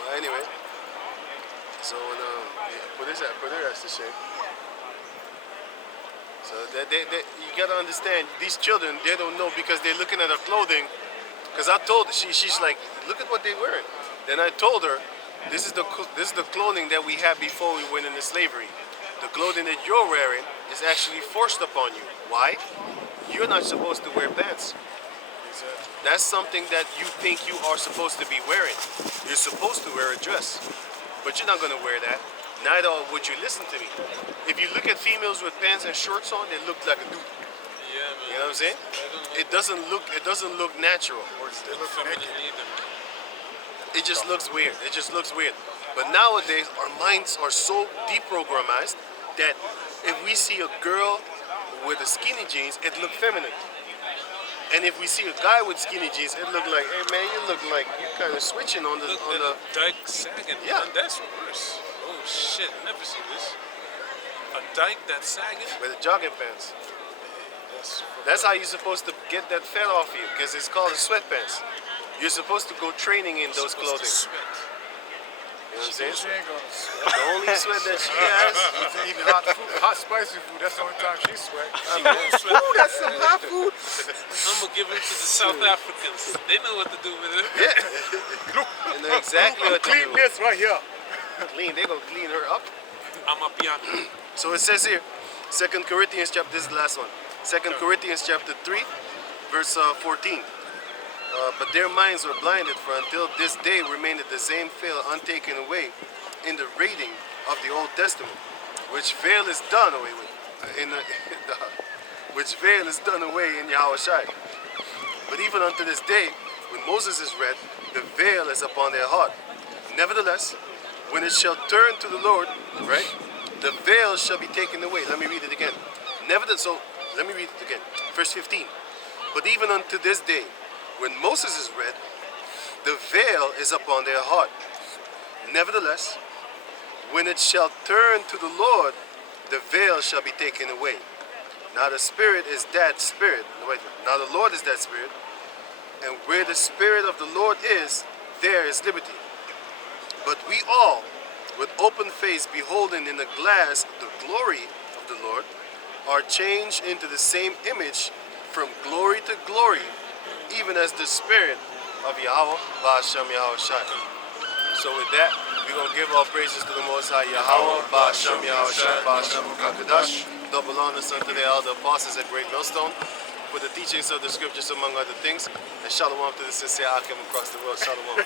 Well, anyway. So, put her as the shape. So you gotta understand, these children, they don't know because they're looking at her clothing. Because I told her, she's like, look at what they're wearing. Then I told her, this is the clothing that we had before we went into slavery. The clothing that you're wearing is actually forced upon you. Why? You're not supposed to wear pants. Exactly. That's something that you think you are supposed to be wearing. You're supposed to wear a dress, but you're not going to wear that. Neither would you listen to me. If you look at females with pants and shorts on, they look like a dude. Yeah, man. You know what I'm saying? They don't look It doesn't look natural. They look feminine naked. either. It just looks weird. It just looks weird. But nowadays, our minds are so deprogrammed that if we see a girl with a skinny jeans, it look feminine. And if we see a guy with skinny jeans, it look like, hey man, you look like you kind of switching on the Look on at the. the dyke sagging. Yeah. Man, that's worse. Oh shit, never seen this. A dyke that's sagging? With the jogging pants. That's That's how you're supposed to get that fat off you, because it's called a sweatpants. You're supposed to go training in those supposed to clothing. sweat. You know what I'm saying? She ain't gonna sweat. The only sweat that she has. She's eating hot food, hot spicy food. That's the only time she sweat. She won't sweat. Ooh, that's some hot food. I'm gonna give it to the South Africans. They know what to do with it. They know exactly what to Clean do. this right here. Clean. They gonna clean her up. I'm a piano. So it says here, 2 Corinthians chapter. This is the last one. 2 Corinthians chapter 3, verse 14. But their minds were blinded, for until this day remained the same veil untaken away in the reading of the Old Testament, which veil is done away with, which veil is done away in Yahushua. But even unto this day, when Moses is read, the veil is upon their heart. Nevertheless, when it shall turn to the Lord, right, the veil shall be taken away. Let me read it again. Nevertheless, so let me read it again. Verse 15. But even unto this day, when Moses is read, the veil is upon their heart. Nevertheless, when it shall turn to the Lord, the veil shall be taken away. Now the Spirit is that Spirit. Wait, now the Lord is that Spirit. And where the Spirit of the Lord is, there is liberty. But we all, with open face, beholding in the glass the glory of the Lord, are changed into the same image from glory to glory, even as the Spirit of Yahweh, Ba'ashem Yahushai. So with that, we're going to give all praises to the Most High Yahweh, Ba'ashem Yahushai, Ba'ashem Kakadash. Double honors unto the elder apostles at Great Millstone for the teachings of the scriptures, among other things. And shalom to the sincere Akim across the world. Shalom.